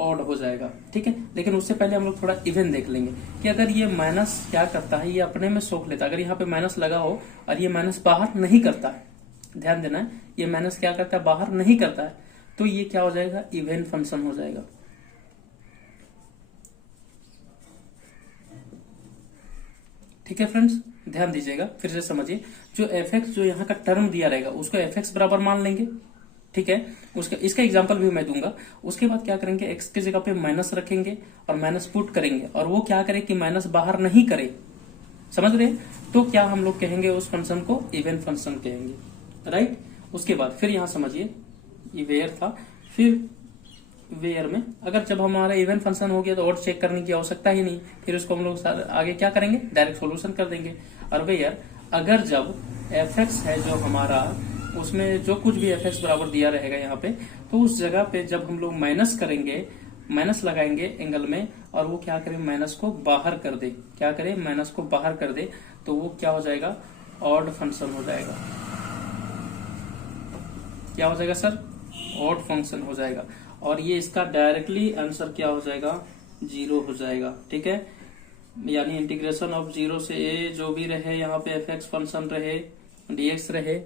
ऑड हो जाएगा। ठीक है, लेकिन उससे पहले हम लोग थोड़ा इवन देख लेंगे कि अगर ये माइनस क्या करता है, ये अपने में सोख लेता है। अगर यहाँ पे माइनस लगा हो और ये माइनस बाहर नहीं करता है, ध्यान देना है, ये माइनस क्या करता है, बाहर नहीं करता है, तो ये क्या हो जाएगा, इवन फंक्शन हो जाएगा। ठीक है फ्रेंड्स, ध्यान दीजिएगा, फिर से समझिए। जो fx जो यहाँ का टर्म दिया रहेगा उसको fx बराबर मान लेंगे। ठीक है, उसका इसका एग्जांपल भी मैं दूंगा। उसके बाद क्या करेंगे, x के जगह पे माइनस रखेंगे और माइनस पुट करेंगे और वो क्या करे कि माइनस बाहर नहीं करे, समझ रहे, तो क्या हम लोग कहेंगे, उस फंक्शन को इवन फंक्शन कहेंगे। राइट, उसके बाद फिर यहाँ समझिए, ये वेयर था, फिर वेयर में अगर जब हमारा इवन फंक्शन हो गया तो और चेक करने की आवश्यकता ही नहीं, फिर उसको हम लोग आगे क्या करेंगे, डायरेक्ट सॉल्यूशन कर देंगे। और वेयर अगर जब fx है जो हमारा, उसमें जो कुछ भी fx बराबर दिया रहेगा यहाँ पे, तो उस जगह पे जब हम लोग माइनस करेंगे, माइनस लगाएंगे एंगल में और वो क्या करे, माइनस को बाहर कर दे, क्या करे, माइनस को बाहर कर दे, तो वो क्या हो जाएगा, ऑड फंक्शन हो जाएगा। क्या हो जाएगा सर, ऑड फंक्शन हो जाएगा और ये इसका डायरेक्टली आंसर क्या हो जाएगा, 0 हो जाएगा। ठीक है, यानी इंटीग्रेशन ऑफ 0 से a जो भी रहे, यहाँ पे fx फंक्शन रहे, dx रहे,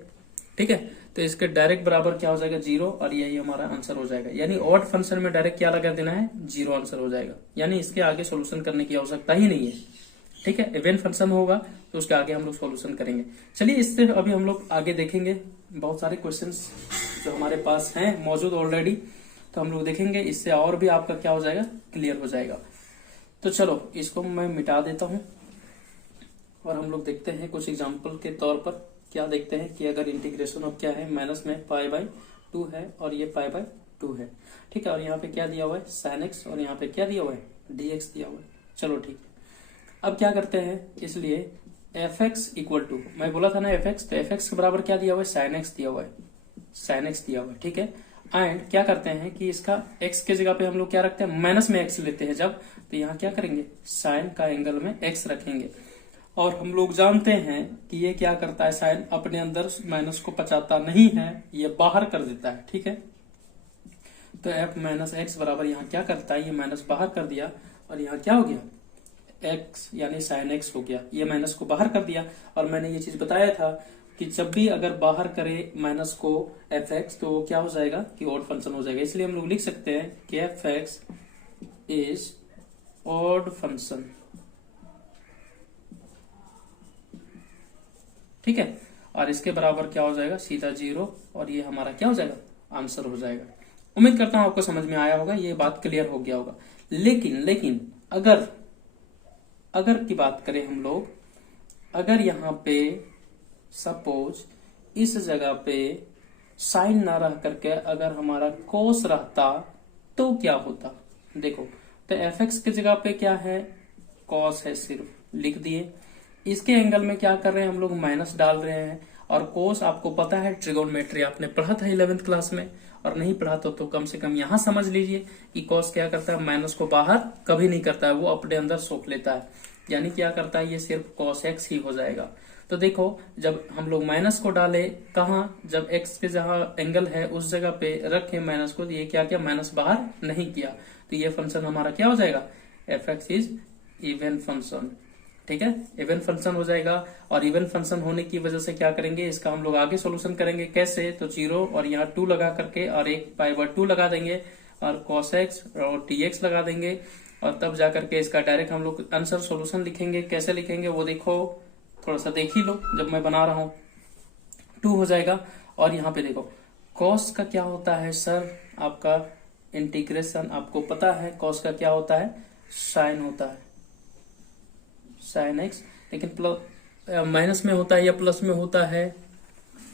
ठीक है। तो इसके डायरेक्ट बराबर क्या हो जाएगा 0, और यही हमारा आंसर हो जाएगा। यानी ऑड फंक्शन में डायरेक्ट क्या लगा देना है 0 आंसर हो जाएगा, यानी इसके आगे सोल्यूशन करने की आवश्यकता ही नहीं है, ठीक है। इवन फंक्शन होगा तो उसके आगे हम लोग सोल्यूशन करेंगे। चलिए इससे अभी हम लोग आगे देखेंगे, बहुत सारे क्वेश्चंस जो हमारे पास हैं मौजूद ऑलरेडी, तो हम लोग देखेंगे, इससे और भी आपका क्या हो जाएगा क्लियर हो जाएगा। तो चलो इसको मैं मिटा देता हूं और हम लोग देखते हैं कुछ एग्जाम्पल के तौर पर। क्या देखते हैं कि अगर इंटीग्रेशन ऑफ क्या है, माइनस में π/2 है और ये π/2 है, ठीक है। और यहाँ पे क्या दिया हुआ है sin x, और यहाँ पे क्या दिया हुआ है dx दिया हुआ है। चलो ठीक है, अब क्या करते हैं, इसलिए fx इक्वल टू, मैं बोला था ना fx, तो fx के बराबर क्या दिया हुआ है sin x दिया हुआ है, sin x दिया हुआ है, ठीक है। एंड क्या करते हैं कि इसका x के जगह पे हम लोग क्या रखते हैं, माइनस में x लेते हैं जब, तो यहाँ क्या करेंगे साइन का एंगल में x रखेंगे। और हम लोग जानते हैं कि ये क्या करता है, साइन अपने अंदर माइनस को पचाता नहीं है, ये बाहर कर देता है, ठीक है। तो f माइनस एक्स बराबर यहाँ क्या करता है, ये माइनस बाहर कर दिया, और यहाँ क्या हो गया x यानी साइन x हो गया, ये माइनस को बाहर कर दिया। और मैंने ये चीज बताया था कि जब भी अगर बाहर करे माइनस को fx, तो वो क्या हो जाएगा कि ऑड फंक्शन हो जाएगा। इसलिए हम लोग लिख सकते हैं कि fx इज ऑड फंक्शन, ठीक है। और इसके बराबर क्या हो जाएगा सीधा 0, और ये हमारा क्या हो जाएगा आंसर हो जाएगा। उम्मीद करता हूं आपको समझ में आया होगा, ये बात क्लियर हो गया होगा। लेकिन अगर की बात करें हम लोग, अगर यहाँ पे सपोज इस जगह पे साइन ना रह करके अगर हमारा कोस रहता तो क्या होता, देखो तो fx की जगह पे क्या है कॉस है, सिर्फ लिख दिए। इसके एंगल में क्या कर रहे हैं हम लोग माइनस डाल रहे हैं, और कोस आपको पता है ट्रिगोनोमेट्री आपने पढ़ा था 11th क्लास में, और नहीं पढ़ा तो कम से कम यहां समझ लीजिए कि कोस क्या करता है, माइनस को बाहर कभी नहीं करता है, वो अपने अंदर सोख लेता है। यानी क्या करता है, ये सिर्फ cos x ही हो जाएगा। तो देखो जब हम लोग माइनस को डाले कहा, जब x के जहां एंगल है उस जगह पे रखे माइनस को, तो ये क्या किया माइनस बाहर नहीं किया, तो ये फंक्शन हमारा क्या हो जाएगा fx इज इवन फंक्शन, ठीक है, इवन फंक्शन हो जाएगा। और इवन फंक्शन होने की वजह से क्या करेंगे, इसका हम लोग आगे सॉल्यूशन करेंगे। कैसे, तो 0 और यहाँ 2 लगा करके और एक π/2 लगा देंगे, और cos x और dx लगा देंगे, और तब जाकर के इसका डायरेक्ट हम लोग आंसर सॉल्यूशन लिखेंगे। कैसे लिखेंगे वो देखो, थोड़ा सा देख ही लो, जब मैं बना रहा हूं 2 हो जाएगा। और यहाँ पे देखो cos का क्या होता है सर, आपका इंटीग्रेशन आपको पता है, cos का क्या होता है साइन होता है, साइन x, लेकिन प्लस माइनस में होता है या प्लस में होता है,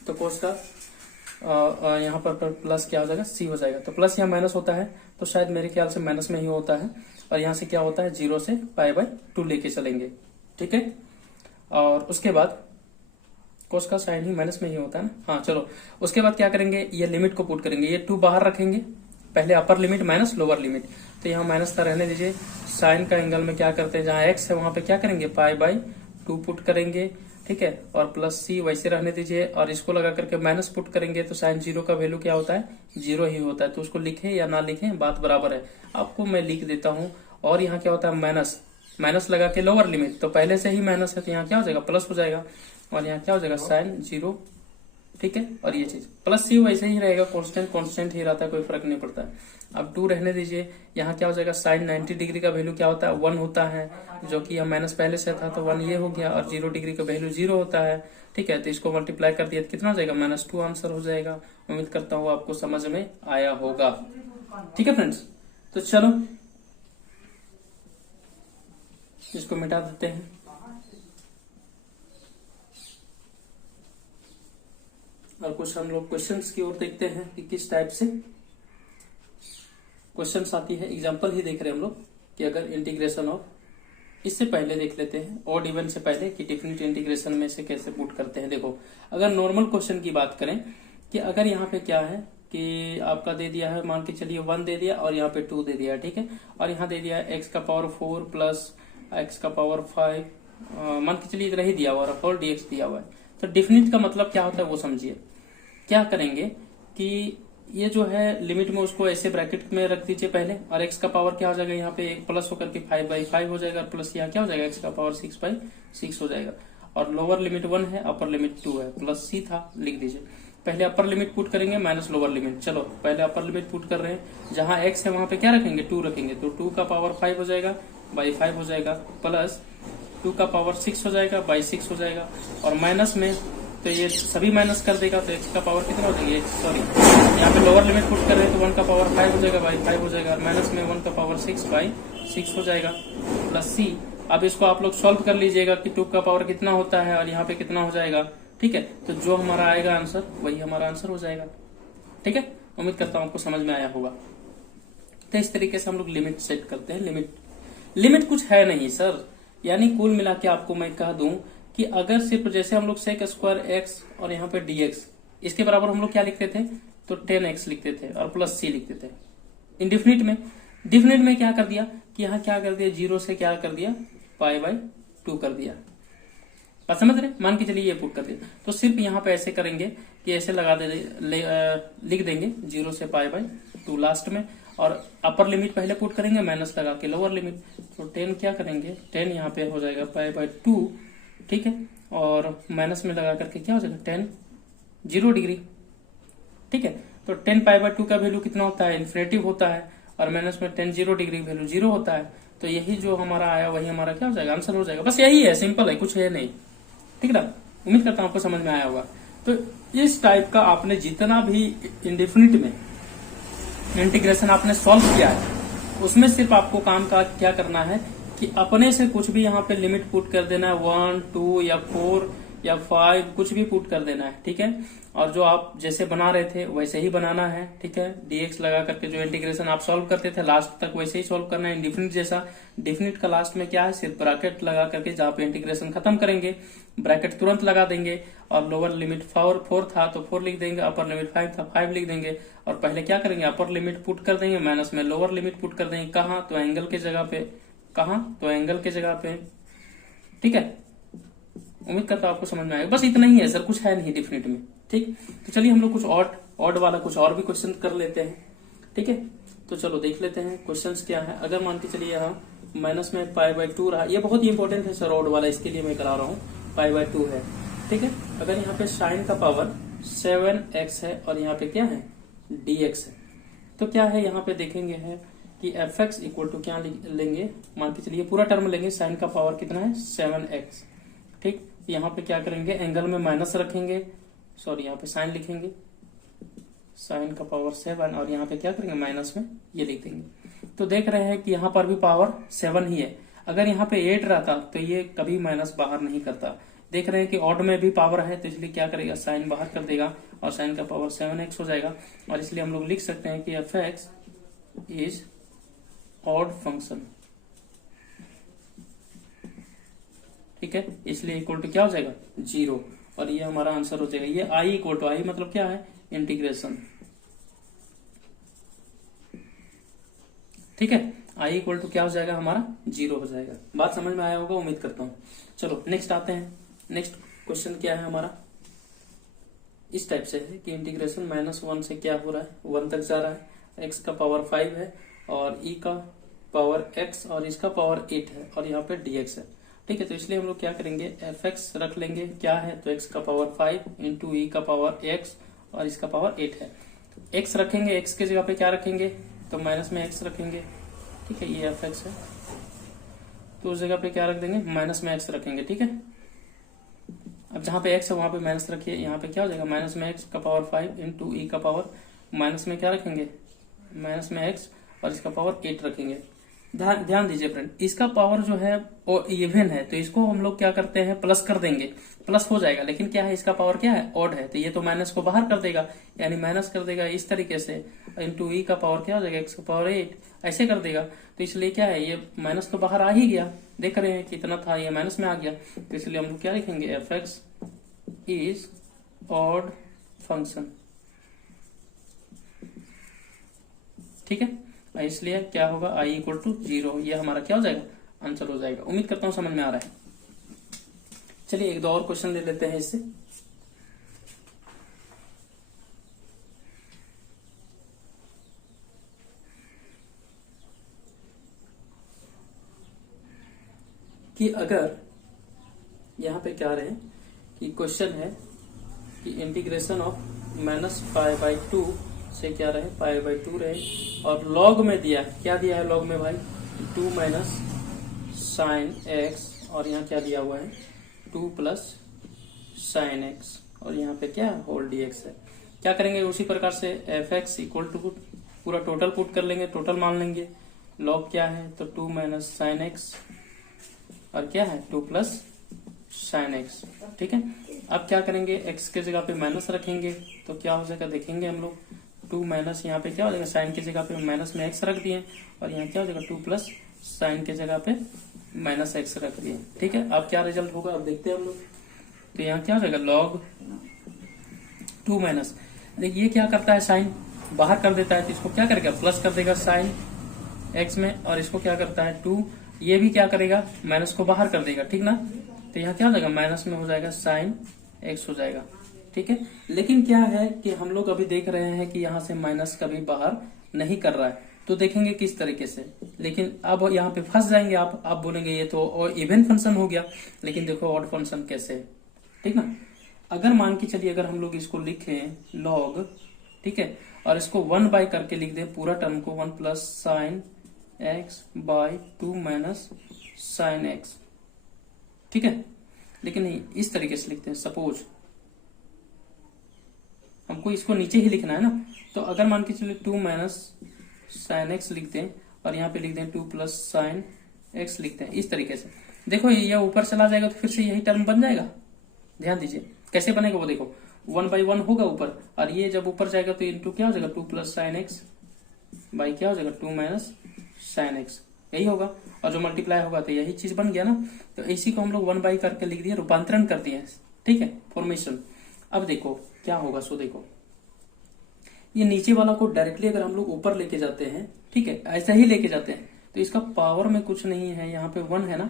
तो cos का यहाँ पर प्लस क्या हो जाएगा c हो जाएगा। तो प्लस या माइनस होता है तो शायद मेरे ख्याल से माइनस में ही होता है, और यहाँ से क्या होता है 0 से π/2 लेके चलेंगे, ठीक है। और उसके बाद cos का साइन ही माइनस में ही होता है ना, हाँ चलो। उसके बाद क्या करेंगे, ये लिमिट को पुट करेंगे, ये 2 बाहर रखेंगे, पहले upper limit minus lower limit, तो यहाँ माइनस का रहने दीजिए। साइन का एंगल में क्या करते हैं, जहाँ x है वहां पे क्या करेंगे π/2 पुट करेंगे, ठीक है। और प्लस c वैसे रहने दीजिए, और इसको लगा करके माइनस पुट करेंगे, तो साइन 0 का वैल्यू क्या होता है 0 ही होता है। तो उसको लिखें या ना लिखें बात बराबर है, आपको मैं लिख देता हूँ। और यहाँ क्या होता है माइनस, माइनस लगा के लोअर लिमिट, तो पहले से ही माइनस है तो यहाँ क्या हो जाएगा प्लस हो जाएगा, और यहाँ क्या हो जाएगा साइन 0, ठीक है। और ये चीज प्लस c वैसे ही रहेगा, कांस्टेंट ही रहता है, कोई फर्क नहीं पड़ता है। अब 2 रहने दीजिए, यहाँ क्या हो जाएगा साइन 90 डिग्री का वैल्यू क्या होता है 1 होता है, जो कि यह माइनस पहले से था तो 1 ये हो गया, और 0 डिग्री का वैल्यू 0 होता है, ठीक है। तो इसको मल्टीप्लाई कर दिया तो कितना हो जाएगा -2 आंसर हो जाएगा। उम्मीद करता हूँ आपको समझ में आया होगा, ठीक है फ्रेंड्स। तो चलो इसको मिटा देते हैं। और कुछ हम लोग क्वेश्चंस की ओर देखते हैं कि किस टाइप से क्वेश्चंस आती है। एग्जांपल ही देख रहे हैं हम लोग कि अगर इंटीग्रेशन ऑफ, इससे पहले देख लेते हैं ऑड इवन से पहले कि डेफिनिट इंटीग्रेशन में से कैसे पुट करते हैं। देखो अगर नॉर्मल क्वेश्चन की बात करें कि अगर यहाँ पे क्या है कि आपका दे दिया है, मान के चलिए 1 दे दिया और यहाँ पे 2 दे दिया, ठीक है। और यहाँ दे दिया है x का पावर 4 प्लस x का पावर 5, मान के चलिए इतना ही दिया हुआ है, और dx दिया हुआ है। तो डेफिनिट का मतलब क्या होता है वो समझिए। क्या करेंगे कि ये जो है लिमिट में उसको ऐसे ब्रैकेट में रख दीजिए पहले, और एक्स का पावर क्या हो जाएगा यहाँ पे एक प्लस होकर के 5/5 हो जाएगा, प्लस यहाँ क्या हो जाएगा एक्स का पावर 6/6 हो जाएगा। और लोअर लिमिट 1 है, अपर लिमिट 2 है, प्लस सी था लिख दीजिए। पहले अपर लिमिट पुट करेंगे माइनस लोअर लिमिट। चलो पहले अपर लिमिट पुट कर रहे हैं, जहां एक्स है वहां पे क्या रखेंगे 2 रखेंगे, तो 2 का पावर 5 हो जाएगा बाई 5 हो जाएगा, प्लस 2 का पावर 6 हो जाएगा बाई 6 हो जाएगा, और माइनस में तो ये सभी माइनस कर देगा, तो एक्स का पावर कितना हो जाएगा, सॉरी यहाँ पे लोअर लिमिट पुट कर रहे हैं तो 1 का पावर 5 हो जाएगा बाई 5 हो जाएगा, और माइनस में 1 का पावर 6/6 हो जाएगा, प्लस सी। अब इसको आप लोग सॉल्व कर लीजिएगा कि 2 का पावर कितना होता है और यहाँ पे कितना हो जाएगा, ठीक है। तो जो हमारा आएगा आंसर वही हमारा आंसर हो जाएगा, ठीक है। उम्मीद करता हूं आपको समझ में आया होगा। तो इस तरीके से हम लोग लिमिट सेट करते हैं। लिमिट कुछ है नहीं सर, यानी कुल मिला के आपको मैं कह दूं कि अगर सिर्फ जैसे हम लोग सेक स्क्वायर एक्स और यहाँ पे डीएक्स, इसके बराबर हम लोग क्या लिखते थे, तो 10x लिखते थे और प्लस सी लिखते थे। इंडिफिनिट में क्या कर दिया कि यहाँ क्या कर दिया, 0 से क्या कर दिया π/2 कर दिया। बात समझ रहे, मान के चलिए ये पुट कर दिया, तो सिर्फ यहाँ पे ऐसे करेंगे कि ऐसे लगा दे लिख देंगे 0 से π/2 लास्ट में, और अपर लिमिट पहले पुट करेंगे माइनस लगा के लोअर लिमिट, तो 10 क्या करेंगे 10 यहाँ पे हो जाएगा π/2, ठीक है, और माइनस में लगा करके क्या हो जाएगा 10 0 डिग्री, ठीक है। तो 10 π/2 का वैल्यू कितना होता है, इन्फिनेटिव होता है, और माइनस में 10 0 डिग्री वैल्यू 0 होता है, तो यही जो हमारा आया वही हमारा क्या हो जाएगा आंसर हो जाएगा। बस यही है, सिंपल है, कुछ है नहीं, ठीक है ना। उम्मीद करता हूं आपको समझ में आया होगा। तो इस टाइप का आपने जितना भी इंडेफिनिट में इंटीग्रेशन आपने सॉल्व किया है, उसमें सिर्फ आपको काम का क्या करना है कि अपने से कुछ भी यहाँ पे लिमिट पुट कर देना है, 1 2 या 4 या 5 कुछ भी पुट कर देना है, ठीक है। और जो आप जैसे बना रहे थे वैसे ही बनाना है, ठीक है। डीएक्स लगा करके जो इंटीग्रेशन आप सॉल्व करते थे लास्ट तक वैसे ही सॉल्व करना है, इंडिफिनिट जैसा। डिफिनिट का लास्ट में क्या है, सिर्फ ब्रैकेट लगा करके जहां पे इंटीग्रेशन खत्म करेंगे ब्रैकेट तुरंत लगा देंगे, और लोअर लिमिट 4 था तो 4 लिख देंगे, अपर लिमिट 5 था 5 लिख देंगे, और पहले क्या करेंगे अपर लिमिट पुट कर देंगे माइनस में लोअर लिमिट पुट कर देंगे, कहाँ तो एंगल के जगह पे, कहाँ तो एंगल के जगह पे, ठीक है। उम्मीद करता हूं आपको समझ में आएगा। बस इतना ही है सर, कुछ है नहीं डिफिनिट में, ठीक। तो चलिए हम लोग कुछ ऑड वाला कुछ और भी क्वेश्चन कर लेते हैं, ठीक है। तो चलो देख लेते हैं क्वेश्चंस क्या है। अगर मान के चलिए यहाँ माइनस में π/2 रहा, ये बहुत ही इंपॉर्टेंट है सर ऑड वाला, इसके लिए मैं करा रहा हूँ, π/2 है, ठीक है। अगर यहाँ पे साइन का पावर 7x है और यहाँ पे क्या है dx है, तो क्या है यहाँ पे देखेंगे है कि fx इक्वल टू क्या लेंगे, मान के चलिए पूरा टर्म लेंगे, साइन का पावर कितना है 7x, ठीक। यहाँ पे क्या करेंगे एंगल में माइनस रखेंगे, सॉरी यहाँ पे साइन लिखेंगे, साइन का पावर 7, और यहाँ पे क्या करेंगे माइनस में ये लिख देंगे। तो देख रहे हैं कि यहाँ पर भी पावर 7 ही है, अगर यहाँ पे 8 रहता तो ये कभी माइनस बाहर नहीं करता। देख रहे हैं कि ऑड में भी पावर है, तो इसलिए क्या करेगा साइन बाहर कर देगा, और साइन का पावर 7x हो जाएगा, और इसलिए हम लोग लिख सकते हैं कि fx इज ऑड फंक्शन, ठीक है। इसलिए इक्वल टू क्या हो जाएगा 0, और ये हमारा आंसर हो जाएगा। ये आई इक्वल टू, आई मतलब क्या है इंटीग्रेशन, ठीक है। आई इक्वल टू क्या हो जाएगा हमारा 0 हो जाएगा। बात समझ में आया होगा उम्मीद करता हूं। चलो नेक्स्ट आते हैं। नेक्स्ट क्वेश्चन क्या है हमारा, इस टाइप से है कि इंटीग्रेशन -1 से क्या हो रहा है 1 तक जा रहा है, x का पावर 5 है और e का पावर x और इसका पावर 8 है, और यहाँ पे dx है, ठीक है। तो इसलिए हम लोग क्या करेंगे fx रख लेंगे, क्या है तो x का पावर 5 इंटू e का पावर x और इसका पावर 8 है। x रखेंगे, x के जगह पे क्या रखेंगे तो माइनस में x रखेंगे, ठीक है। ये fx है तो उस जगह पे क्या रख देंगे माइनस में x रखेंगे, ठीक है। अब जहां पे x है वहां पे माइनस रखिए, यहाँ पे क्या हो जाएगा माइनस में x का पावर 5 इंटू e का पावर, माइनस में क्या रखेंगे माइनस में x और इसका पावर 8 रखेंगे। ध्यान दीजिए फ्रेंड, इसका पावर जो है वो इवन है, तो इसको हम लोग क्या करते हैं प्लस कर देंगे, प्लस हो जाएगा, लेकिन क्या है इसका पावर क्या है ऑड है, तो ये तो माइनस को बाहर कर देगा, यानी माइनस कर देगा इस तरीके से, इंटू ई का पावर क्या हो जाएगा x का पावर 8 ऐसे कर देगा। तो इसलिए क्या है ये माइनस तो बाहर आ ही गया, देख रहे हैं कितना था ये माइनस में आ गया, तो इसलिए हम लोग क्या लिखेंगे fx इज ऑड फंक्शन, ठीक है। इसलिए क्या होगा i इक्वल टू 0, ये हमारा क्या हो जाएगा आंसर हो जाएगा। उम्मीद करता हूं समझ में आ रहा है। चलिए एक दो और क्वेश्चन ले लेते हैं इससे। कि अगर यहाँ पे क्या रहे कि क्वेश्चन है कि इंटीग्रेशन ऑफ -π/2 से क्या रहे π/2 रहे, और लॉग में दिया क्या दिया है लॉग में भाई 2 माइनस साइन एक्स, और यहाँ क्या दिया हुआ है 2 प्लस साइन एक्स, और यहाँ पे क्या होल dx है। क्या करेंगे उसी प्रकार से f(x) इक्वल टू पूरा टोटल पुट कर लेंगे, टोटल मान लेंगे। लॉग क्या है तो 2 माइनस साइन एक्स और क्या है 2 प्लस साइन एक्स। ठीक है, अब क्या करेंगे x के जगह पे माइनस रखेंगे तो क्या हो जाएगा देखेंगे हम लोग, 2 माइनस यहाँ पे क्या हो जाएगा साइन की जगह पे माइनस में x रख दिए, और यहाँ क्या हो जाएगा 2 प्लस साइन के जगह पे माइनस x रख दिए। ठीक है, अब क्या रिजल्ट होगा अब देखते हैं हम लोग। तो यहाँ क्या हो जाएगा लॉग 2 माइनस, देखिए ये क्या करता है साइन बाहर कर देता है, तो इसको क्या करेगा प्लस कर देगा साइन x में, और इसको क्या करता है 2, ये भी क्या करेगा माइनस को बाहर कर देगा। ठीक ना, तो यहाँ क्या हो जाएगा माइनस में हो जाएगा साइन x हो जाएगा। ठीक है, लेकिन क्या है कि हम लोग अभी देख रहे हैं कि यहाँ से माइनस कभी बाहर नहीं कर रहा है, तो देखेंगे किस तरीके से। लेकिन अब यहाँ पे फंस जाएंगे आप बोलेंगे ये तो इवन फंक्शन हो गया, लेकिन देखो ऑड फंक्शन कैसे है। ठीक ना, अगर मान के चलिए अगर हम लोग इसको लिखें लॉग, ठीक है, और इसको 1 बाई करके लिख दें पूरा टर्म को 1 plus sine x by 2 minus sine x. ठीक है, लेकिन नहीं इस तरीके से लिखते हैं, सपोज हमको इसको नीचे ही लिखना है ना, तो अगर मान के चलिए 2 माइनस साइन एक्स लिखते हैं और यहाँ पे लिख दें 2 प्लस साइन एक्स लिखते हैं इस तरीके से। देखो ये ऊपर चला जाएगा तो फिर से यही टर्म बन जाएगा। ध्यान दीजिए कैसे बनेगा वो देखो, 1/1 होगा ऊपर, और ये जब ऊपर जाएगा तो इंटू क्या हो जाएगा 2 प्लस साइन एक्स बाई क्या हो जाएगा 2 माइनस साइन एक्स, यही होगा। और जो मल्टीप्लाई होगा तो यही चीज बन गया ना, तो इसी को हम लोग 1 बाई करके लिख दिए, रूपांतरण कर दिए। ठीक है, फॉर्मेशन। अब देखो क्या होगा, सो देखो ये नीचे वाला को डायरेक्टली अगर हम लोग ऊपर लेके जाते हैं, ठीक है ऐसा ही लेके जाते हैं, तो इसका पावर में कुछ नहीं है, यहाँ पे 1 है ना,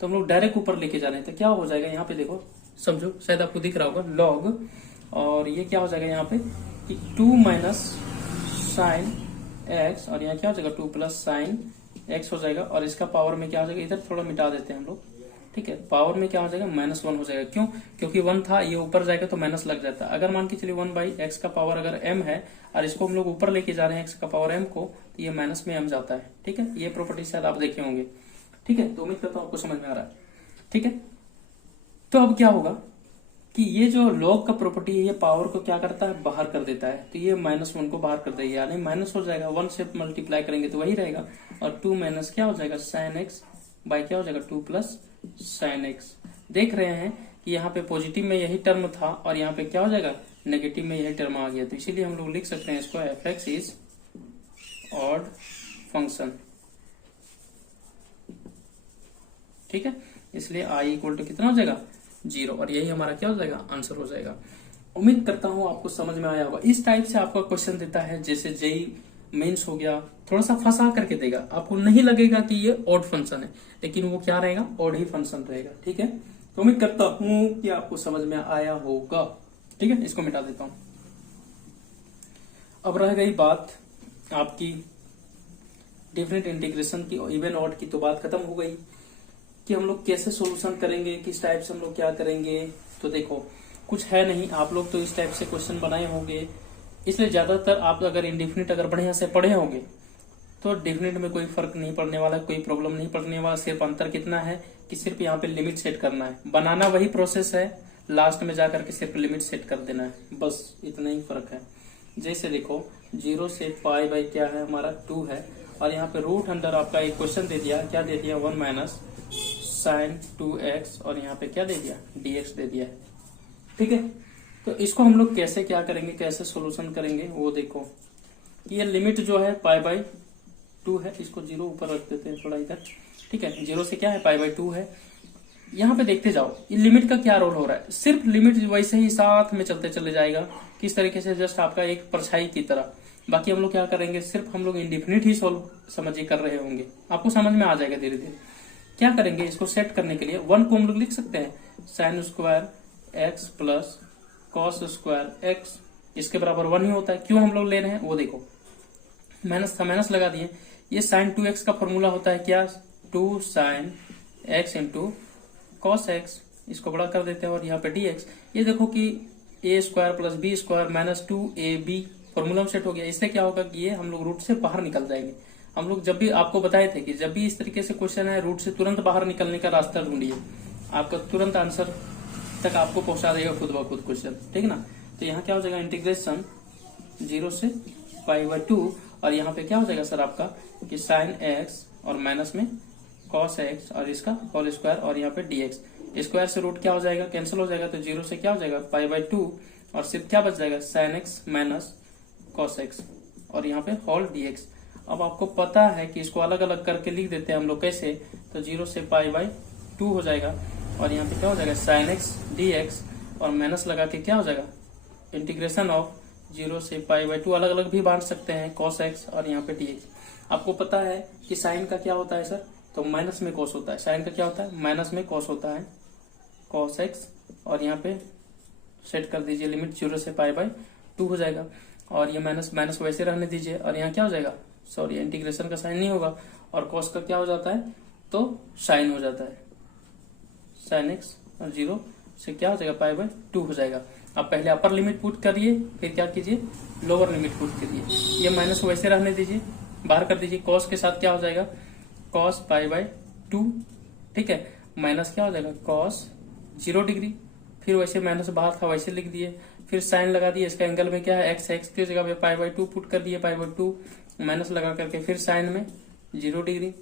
तो हम लोग डायरेक्ट ऊपर लेके जा रहे हैं, तो क्या हो जाएगा यहाँ पे देखो समझो, शायद आपको दिख रहा होगा लॉग, और ये क्या हो जाएगा यहाँ पे कि 2 माइनस साइन एक्स, और यहाँ क्या हो जाएगा 2 प्लस साइन एक्स हो जाएगा, और इसका पावर में क्या हो जाएगा, इधर थोड़ा मिटा देते हैं हम लोग। ठीक है, पावर में क्या हो जाएगा -1 हो जाएगा, क्यों, क्योंकि 1 था, ये ऊपर जाएगा तो माइनस लग जाता है। अगर मान के चलिए 1 बाई एक्स का पावर अगर m है और इसको हम लोग ऊपर लेके जा रहे हैं x का पावर m को, तो ये माइनस में m जाता है। ठीक है, ये प्रॉपर्टी शायद आप देखे होंगे। ठीक है, तो उम्मीद करता हूँ आपको समझ में आ रहा है। ठीक है, तो अब क्या होगा कि ये जो लॉग का प्रॉपर्टी है ये पावर को क्या करता है बाहर कर देता है, तो ये -1 को बाहर कर देगा, यानी माइनस हो जाएगा, 1 से मल्टीप्लाई करेंगे तो वही रहेगा, और 2 माइनस क्या हो जाएगा साइन एक्स बाई क्या हो जाएगा 2 प्लस साइन एक्स। देख रहे हैं कि यहाँ पे पॉजिटिव में यही टर्म था और यहाँ पे क्या हो जाएगा नेगेटिव में यही टर्म आ गया, तो इसीलिए हम लोग लिख सकते हैं इसको f(x) इज ऑड फंक्शन। ठीक है, इसलिए i इक्वल टू कितना हो जाएगा 0, और यही हमारा क्या हो जाएगा आंसर हो जाएगा। उम्मीद करता हूं आपको समझ में आया होगा। इस टाइप से आपका क्वेश्चन देता है, जैसे जेई मेंस हो गया, थोड़ा सा फंसा करके देगा, आपको नहीं लगेगा कि ये ऑड फंक्शन है, लेकिन वो क्या रहेगा ऑड ही फंक्शन रहेगा। ठीक है, तो उम्मीद करता हूं कि आपको समझ में आया होगा। ठीक है, इसको मिटा देता हूं। अब रह गई बात आपकी डिफरेंट इंटीग्रेशन की, इवन ऑड की तो बात खत्म हो गई कि हम लोग कैसे सॉल्यूशन करेंगे, किस टाइप से हम लोग क्या करेंगे। तो देखो कुछ है नहीं, आप लोग तो इस टाइप से क्वेश्चन बनाए होंगे, इसलिए ज्यादातर आप अगर इंडिफिनिट अगर बढ़िया से पढ़े होंगे तो डेफिनेट में कोई फर्क नहीं पड़ने वाला, कोई प्रॉब्लम नहीं पड़ने वाला। सिर्फ अंतर कितना है कि सिर्फ यहाँ पे लिमिट सेट करना है, बनाना वही प्रोसेस है, लास्ट में जाकर के सिर्फ लिमिट सेट कर देना है, बस इतना ही फर्क है। जैसे देखो 0 से पाई बाई क्या है हमारा 2 है, और यहाँ पे रूट अंडर आपका एक क्वेश्चन दे दिया, क्या दे दिया 1 माइनस साइन 2x, और यहाँ पे क्या दे दिया dx दे दिया। ठीक है, तो इसको हम लोग कैसे क्या करेंगे, कैसे सोल्यूशन करेंगे वो देखो। ये लिमिट जो है पाई बाई 2 है, इसको 0 ऊपर रख देते हैं थोड़ा इधर। ठीक है, 0 से क्या है पाई बाई 2 है। यहाँ पे देखते जाओ ये लिमिट का क्या रोल हो रहा है, सिर्फ लिमिट वैसे ही साथ में चलते चले जाएगा, किस तरीके से जस्ट आपका एक परछाई की तरह। बाकी हम लोग क्या करेंगे, सिर्फ हम लोग इंडिफिनिट ही सोल्व समझिए कर रहे होंगे, आपको समझ में आ जाएगा धीरे धीरे। क्या करेंगे, इसको सेट करने के लिए 1 को हम लोग लिख सकते हैं sine square x plus cos square x, इसके बराबर 1 ही होता है। क्यों हम लोग ले रहे हैं वो देखो, माइनस था माइनस लगा दिए। ये साइन 2x का फॉर्मूला होता है क्या 2 sine x into cos x, इसको बड़ा कर देते हैं और यहाँ पे dx। ये देखो कि a square plus B square minus 2ab formula में सेट हो गया। इससे क्या होगा कि ये हम लोग रूट से बाहर निकल जाएंगे। हम लोग जब भी आपको बताए थे कि जब भी इस तरीके से क्वेश्चन है, रूट से तुरंत बाहर निकलने का रास्ता ढूंढिए, आपका तुरंत आंसर तक आपको पहुंचा देगा खुद ब खुद क्वेश्चन, ठीक ना। तो यहाँ क्या हो जाएगा, इंटीग्रेशन 0 से π/2 और यहाँ पे क्या हो जाएगा सर आपका कि साइन एक्स और माइनस में कॉस एक्स और इसका होल स्क्वायर और यहाँ पे dx। स्क्वायर से रूट क्या हो जाएगा, कैंसिल हो जाएगा, तो 0 से क्या हो जाएगा π/2 और सिर्फ क्या बच जाएगा sine x minus cos x और यहाँ पे होल dx। अब आपको पता है कि इसको अलग अलग करके लिख देते हैं हम लोग कैसे, तो 0 से π/2 हो जाएगा और यहाँ पे क्या हो जाएगा साइन एक्स dx और माइनस लगा के क्या हो जाएगा इंटीग्रेशन ऑफ 0 से π/2, अलग अलग भी बांट सकते हैं cos x और यहाँ पे dx। आपको पता है कि साइन का क्या होता है सर, तो माइनस में cos होता है। साइन का क्या होता है, माइनस में cos होता है, cos x और यहाँ पे सेट कर दीजिए लिमिट 0 से π/2 हो जाएगा और ये माइनस माइनस वैसे रहने दीजिए और यहाँ क्या हो जाएगा, सॉरी इंटीग्रेशन का साइन नहीं होगा और cos का क्या हो जाता है, तो साइन हो जाता है, साइन x और 0 से क्या हो जाएगा π/2 हो जाएगा। आप पहले अपर लिमिट पुट करिए, फिर क्या कीजिए लोअर लिमिट पुट करिए। ये माइनस वैसे रहने दीजिए, बाहर कर दीजिए। cos के साथ क्या हो जाएगा cos π/2, ठीक है, माइनस क्या हो जाएगा cos 0 डिग्री, फिर वैसे माइनस बाहर था वैसे लिख दिए, फिर साइन लगा दिए। इसका एंगल में क्या है x, x की जगह पे π/2 पुट कर दिए, π/2 माइनस लगा करके फिर साइन में 0 डिग्री।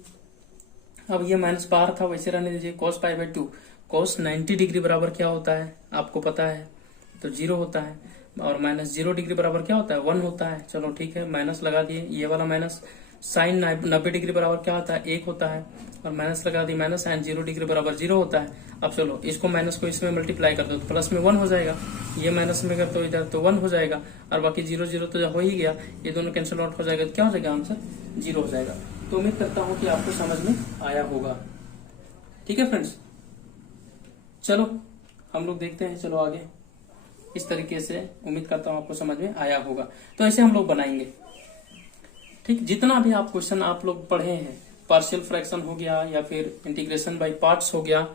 अब ये माइनस बाहर था वैसे रहने दीजिए, cos π/2, cos 90 डिग्री बराबर क्या होता है आपको पता है, तो 0 होता है और माइनस 0 डिग्री बराबर क्या होता है 1 होता है। चलो ठीक है, माइनस लगा दिए, ये वाला माइनस। साइन 90 डिग्री बराबर क्या होता है 1 होता है और माइनस लगा दी, माइनस साइन 0 डिग्री बराबर 0 होता है। अब चलो इसको माइनस को इसमें मल्टीप्लाई कर दो तो प्लस में 1 हो जाएगा, ये माइनस में कर दो इधर तो 1 हो जाएगा और बाकी 0 0 तो हो ही गया, ये दोनों कैंसिल आउट हो जाएगा, तो क्या हो जाएगा आंसर 0 हो जाएगा। तो उम्मीद करता हूँ कि आपको समझ में आया होगा। ठीक है फ्रेंड्स, चलो हम लोग देखते हैं, चलो आगे। इस तरीके से उम्मीद करता हूँ आपको समझ में आया होगा। तो ऐसे हम लोग बनाएंगे, ठीक। जितना भी आप क्वेश्चन आप लोग पढ़े हैं, पार्शियल फ्रैक्शन हो गया या फिर इंटीग्रेशन बाय पार्ट्स हो गया,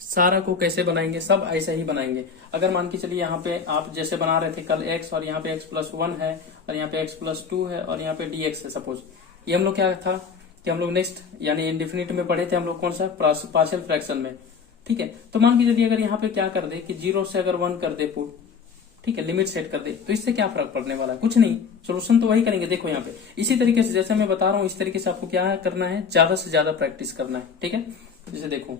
सारा को कैसे बनाएंगे, सब ऐसे ही बनाएंगे। अगर मान के चलिए यहाँ पे आप जैसे बना रहे थे कल x और यहाँ पे x+1 है और यहाँ पे x+2 है और यहाँ पे dx है सपोज, ये हम लोग क्या था कि हम लोग नेक्स्ट यानी इंडेफिनिट में पढ़े थे हम लोग, कौन सा पार्शियल फ्रैक्शन में, ठीक है। तो मान के चलिए अगर यहाँ पे क्या कर दे कि 0 से अगर 1 कर दे पुट, ठीक है, लिमिट सेट कर दे, तो इससे क्या फर्क पड़ने वाला है, कुछ नहीं, सोल्यूशन तो वही करेंगे। देखो यहाँ पे इसी तरीके से जैसे मैं बता रहा हूँ इस तरीके से आपको क्या करना है, ज्यादा से ज्यादा प्रैक्टिस करना है, ठीक है। जैसे देखो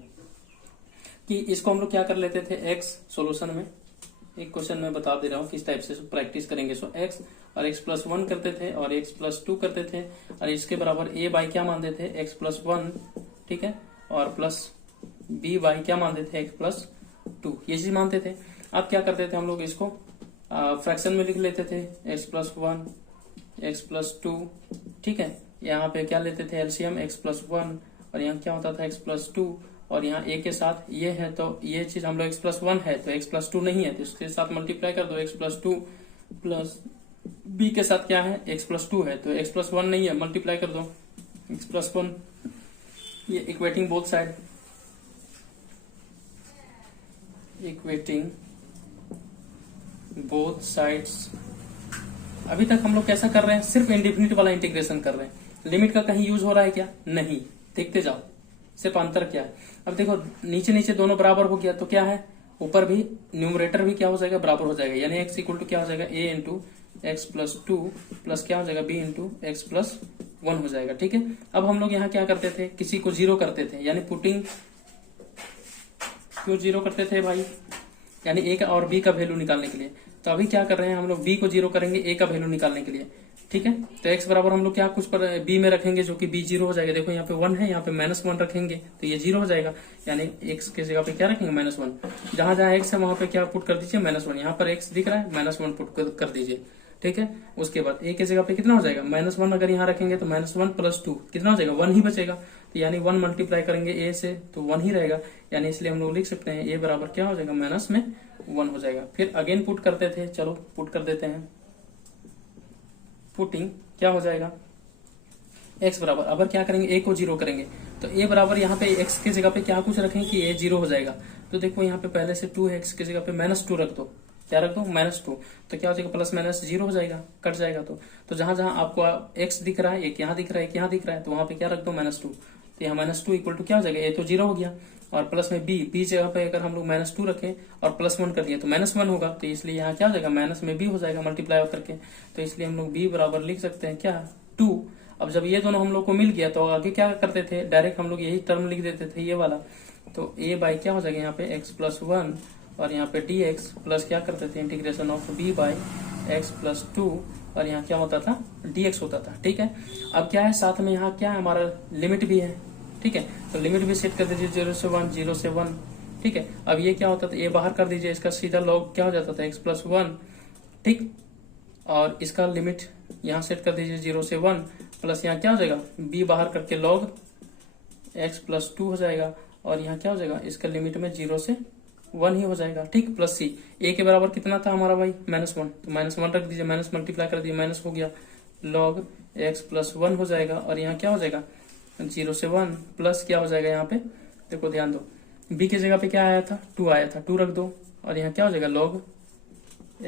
कि इसको हम लोग क्या कर लेते थे x सोल्यूशन में, एक क्वेश्चन में बता दे रहा हूँ किस टाइप से प्रैक्टिस करेंगे। सो x और x+1 करते थे और x+2 करते थे और इसके बराबर a बाई क्या मानते थे x+1, ठीक है, और प्लस b बाई क्या मानते थे x+2, ये चीज मानते थे। अब क्या करते थे हम लोग, इसको फ्रैक्शन में लिख लेते थे x+1 x+2, ठीक है। यहाँ पे क्या लेते थे एलसीएम x+1 और यहाँ क्या होता था x+2 और यहाँ a के साथ ये है, तो ये चीज हम लोग x+1 है तो x+2 नहीं है, तो इसके साथ मल्टीप्लाई कर दो, x+2 प्लस b के साथ क्या है x+2 है तो x+1 नहीं है, मल्टीप्लाई कर दो x+1, ये equating both side, equating both sides. अभी तक हम लोग कैसा कर रहे हैं, सिर्फ इंडेफिनिट वाला इंटीग्रेशन कर रहे हैं, लिमिट का कहीं यूज हो रहा है क्या, नहीं, देखते जाओ सिर्फ अंतर क्या है। अब देखो नीचे नीचे दोनों बराबर हो गया तो क्या है, ऊपर भी न्यूमरेटर भी क्या हो जाएगा बराबर हो जाएगा, यानी x इक्वल टू क्या हो जाएगा a इंटू x+2 प्लस क्या हो जाएगा b इंटू x+1 हो जाएगा, ठीक है। अब हम लोग यहाँ क्या करते थे, किसी को 0 करते थे, यानी पुटिंग, क्यों 0 करते थे भाई, यानी a का और b का वैल्यू निकालने के लिए। तो अभी क्या कर रहे हैं हम लोग, b को 0 करेंगे a का वैल्यू निकालने के लिए, ठीक है। तो x बराबर हम लोग क्या कुछ पर b में रखेंगे जो कि b 0 हो जाएगा। देखो यहाँ पे 1 है, यहाँ पे -1 रखेंगे तो ये 0 हो जाएगा, यानी x के जगह पे क्या रखेंगे -1, जहां जहां x है वहां पे क्या पुट कर दीजिए -1, यहाँ पर x दिख रहा है -1 पुट कर दीजिए, ठीक है। उसके बाद a के जगह पे कितना हो जाएगा -1, अगर यहाँ रखेंगे तो -1 + 2 कितना हो जाएगा 1 ही बचेगा, तो यानी 1 मल्टीप्लाई करेंगे a से तो 1 ही रहेगा, यानी इसलिए हम लोग लिख सकते हैं a बराबर क्या हो जाएगा -1 हो जाएगा। फिर अगेन पुट करते थे, चलो पुट कर देते हैं, पुटिंग क्या हो जाएगा x बराबर, अब क्या करेंगे a को 0 करेंगे तो a बराबर यहाँ पे x के जगह पे क्या कुछ रखें कि a 0 हो जाएगा। तो देखो यहाँ पे पहले से 2 है, x के जगह पे -2 रख दो। क्या रख दो? -2। तो क्या हो जाएगा? प्लस माइनस 0 हो जाएगा, कट जाएगा। तो जहां जहां आपको x दिख रहा है, एक यहाँ दिख रहा है, एक यहाँ दिख रहा है, तो वहां पे क्या रख दो? -2। तो यहाँ -2 इक्वल टू क्या हो जाएगा? a तो 0 हो गया, और प्लस में b जगह पे अगर हम लोग -2 रखें और +1 कर दिया तो -1 होगा। तो इसलिए यहाँ क्या हो जाएगा? माइनस में b हो जाएगा मल्टीप्लाई करके। तो इसलिए हम लोग b बराबर लिख सकते हैं क्या? 2। अब जब ये दोनों हम लोग को मिल गया तो आगे क्या करते थे? डायरेक्ट हम लोग यही टर्म लिख देते थे, ये वाला। तो a बाई क्या हो जाएगा यहाँ पे? x+1 और यहाँ पे dx प्लस क्या करते थे? Integration of b by x+2 और यहाँ क्या होता था? dx होता था। ठीक है, अब क्या है साथ में यहाँ क्या है? हमारा लिमिट भी है। ठीक है, तो लिमिट भी सेट कर दीजिए 0 से 1, 0 से 1। ठीक है, अब ये क्या होता था? ये बाहर कर दीजिए, इसका सीधा लॉग क्या हो जाता था? x+1। ठीक, और इसका लिमिट यहाँ सेट कर दीजिए 0 से 1, प्लस यहाँ क्या हो जाएगा? b बाहर करके log x+2 हो जाएगा, और यहाँ क्या हो जाएगा? इसका लिमिट में 0 से 1 ही हो जाएगा। ठीक, प्लस c a के बराबर कितना था हमारा भाई? -1। तो -1 रख दीजिए, माइनस मल्टीप्लाई कर दिए, माइनस हो गया, log x+1 हो जाएगा, और यहाँ क्या हो जाएगा? 0 से 1 प्लस क्या हो जाएगा यहाँ पे? देखो ध्यान दो, b के जगह पे क्या आया था? 2 आया था, 2 रख दो, और यहाँ क्या हो जाएगा? log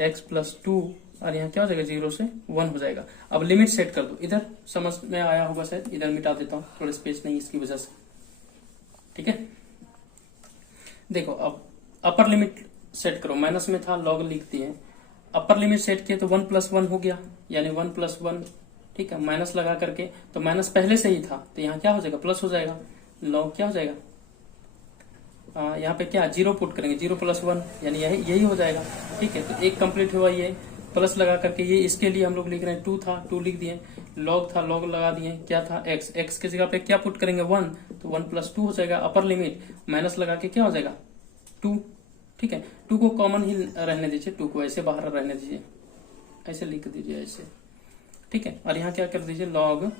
x+2, और यहाँ क्या हो जाएगा? 0 से 1 हो जाएगा। अब लिमिट सेट कर दो। इधर समझ में आया होगा शायद, इधर मिटा देता हूँ, थोड़ा स्पेस नहीं इसकी वजह से। ठीक है, देखो अब अपर लिमिट सेट करो, माइनस में था log लिख दिए, अपर लिमिट सेट किए तो 1+1 हो गया, यानी 1+1। ठीक है, माइनस लगा करके, तो माइनस पहले से ही था, तो यहाँ क्या हो जाएगा? प्लस हो जाएगा, log क्या हो जाएगा? यहाँ पे क्या 0 पुट करेंगे, 0+1 यानी यही हो जाएगा। ठीक है, तो एक कंप्लीट हुआ, ये प्लस लगा करके, ये इसके लिए हम लोग लिख रहे हैं 2 था, 2 लिख दिए, log था, log लगा दिए, क्या था? x के जगह पे क्या पुट करेंगे? 1, तो 1+2 हो जाएगा। अपर लिमिट माइनस लगा के क्या हो जाएगा? 2। ठीक है, 2 को कॉमन ही रहने दीजिए, 2 को ऐसे बाहर रहने दीजिए, ऐसे लिख दीजिए ऐसे। ठीक है, और यहाँ क्या कर दीजिए? log,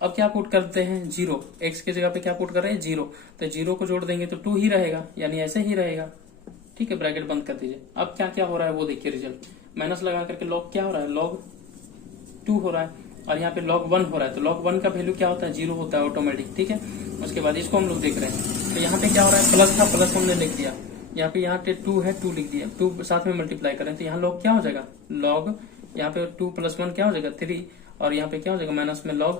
अब क्या पुट करते हैं? 0। x के जगह पे क्या पुट कर रहे हैं? 0। तो 0 को जोड़ देंगे तो 2 ही रहेगा, यानी ऐसे ही रहेगा। ठीक है, ब्रैकेट बंद कर दीजिए। अब क्या क्या हो रहा है वो देखिए रिजल्ट, माइनस लगा करके log क्या हो रहा है? log 2 हो रहा है, और यहाँ पे log 1 हो रहा है। तो log 1 का वैल्यू क्या होता है? 0 होता है ऑटोमेटिक। ठीक है, उसके बाद इसको हम लोग देख रहे हैं, तो यहाँ पे क्या हो रहा है? प्लस था, प्लस हमने लिख दिया, यहाँ पे 2 है, 2 लिख दिया, 2 साथ में मल्टीप्लाई करें तो यहाँ log क्या हो जाएगा? log यहाँ पे 2+1 क्या हो जाएगा? 3, और यहाँ पे क्या हो जाएगा? माइनस में log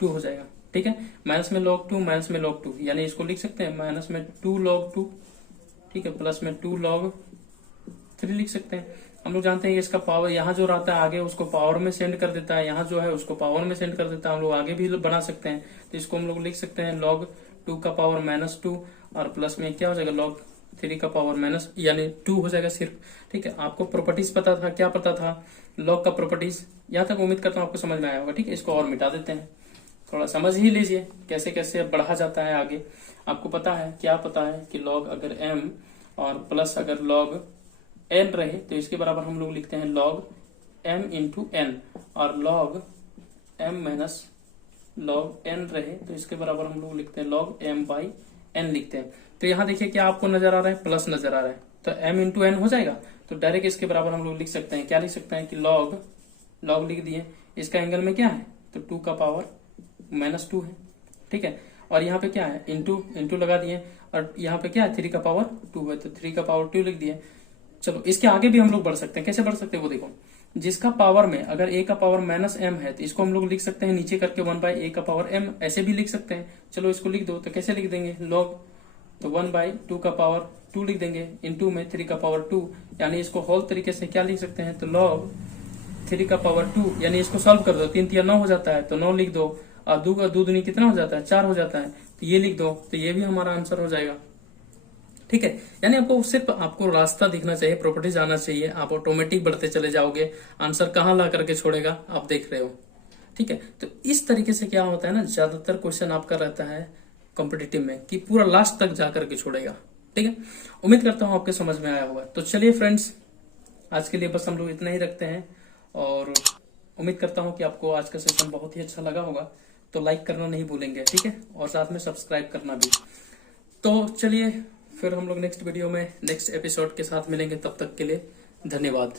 2 हो जाएगा। ठीक है, माइनस में log 2, माइनस में log 2, यानी इसको लिख सकते हैं माइनस में 2 log 2। ठीक है, प्लस में 2 log 3 लिख सकते हैं। हम लोग जानते हैं इसका पावर यहाँ जो रहता है आगे उसको पावर में सेंड कर देता है, यहाँ जो है उसको पावर में सेंड कर देता है। हम लोग आगे भी बना सकते हैं, तो इसको हम लोग लिख सकते हैं log 2 का पावर -2, और प्लस में क्या हो जाएगा? log 3 का पावर माइनस, यानी 2 हो जाएगा सिर्फ। ठीक है, आपको प्रॉपर्टीज पता था, क्या पता था? log का प्रॉपर्टीज। यहाँ तक उम्मीद करता हूँ आपको समझ में आया होगा। ठीक है, इसको और मिटा देते हैं, थोड़ा समझ ही लीजिए कैसे कैसे बढ़ा जाता है आगे। आपको पता है, क्या पता है कि log अगर m और प्लस अगर log n रहे तो इसके बराबर हम लोग लिखते हैं log m इंटू n, और log m minus log n रहे तो इसके बराबर हम लोग लिखते हैं log m बाई n लिखते हैं। तो यहाँ देखिए क्या आपको नजर आ रहा है? प्लस नजर आ रहा है, तो m इंटू n हो जाएगा। तो डायरेक्ट इसके बराबर हम लोग लिख सकते हैं, क्या लिख सकते हैं कि log लिख दिए, इसका एंगल में क्या है? तो 2 का पावर -2 है। ठीक है, और यहाँ पे क्या है? इंटू लगा दिए, और यहाँ पे क्या है? 3 का पावर 2 है, तो 3 का पावर 2 लिख दिए। चलो इसके आगे भी हम लोग बढ़ सकते हैं, कैसे बढ़ सकते हैं वो देखो। जिसका पावर में अगर a का पावर -m है तो इसको हम लोग लिख सकते हैं नीचे करके 1/a का पावर m, ऐसे भी लिख सकते हैं। चलो इसको लिख दो, तो कैसे लिख देंगे? log, तो 1/2 का पावर 2 लिख देंगे, इंटू में 3 का पावर 2, यानी इसको होल तरीके से क्या लिख सकते हैं? तो log 3 का पावर 2, यानी इसको सॉल्व कर दो, 3 3 9 हो जाता है, तो 9 लिख दो, और 2 का 2 दूनी कितना हो जाता है? 4 हो जाता है, तो ये लिख दो, तो ये भी हमारा आंसर हो जाएगा। ठीक है, यानी आपको सिर्फ आपको रास्ता दिखना चाहिए, प्रॉपर्टीज आना चाहिए, आप ऑटोमेटिक बढ़ते चले जाओगे, आंसर कहाँ ला करके छोड़ेगा आप देख रहे हो। ठीक है, तो इस तरीके से क्या होता है ना, ज्यादातर क्वेश्चन आपका रहता है कॉम्पिटिटिव में कि पूरा लास्ट तक जा करके छोड़ेगा। ठीक है, उम्मीद करता हूँ आपके समझ में आया होगा। तो चलिए फ्रेंड्स, आज के लिए बस हम लोग इतना ही रखते हैं, और उम्मीद करता हूँ कि आपको आज का सेशन बहुत ही अच्छा लगा होगा। तो लाइक करना नहीं भूलेंगे, ठीक है, और साथ में सब्सक्राइब करना भी। तो चलिए फिर हम लोग नेक्स्ट वीडियो में नेक्स्ट एपिसोड के साथ मिलेंगे, तब तक के लिए धन्यवाद।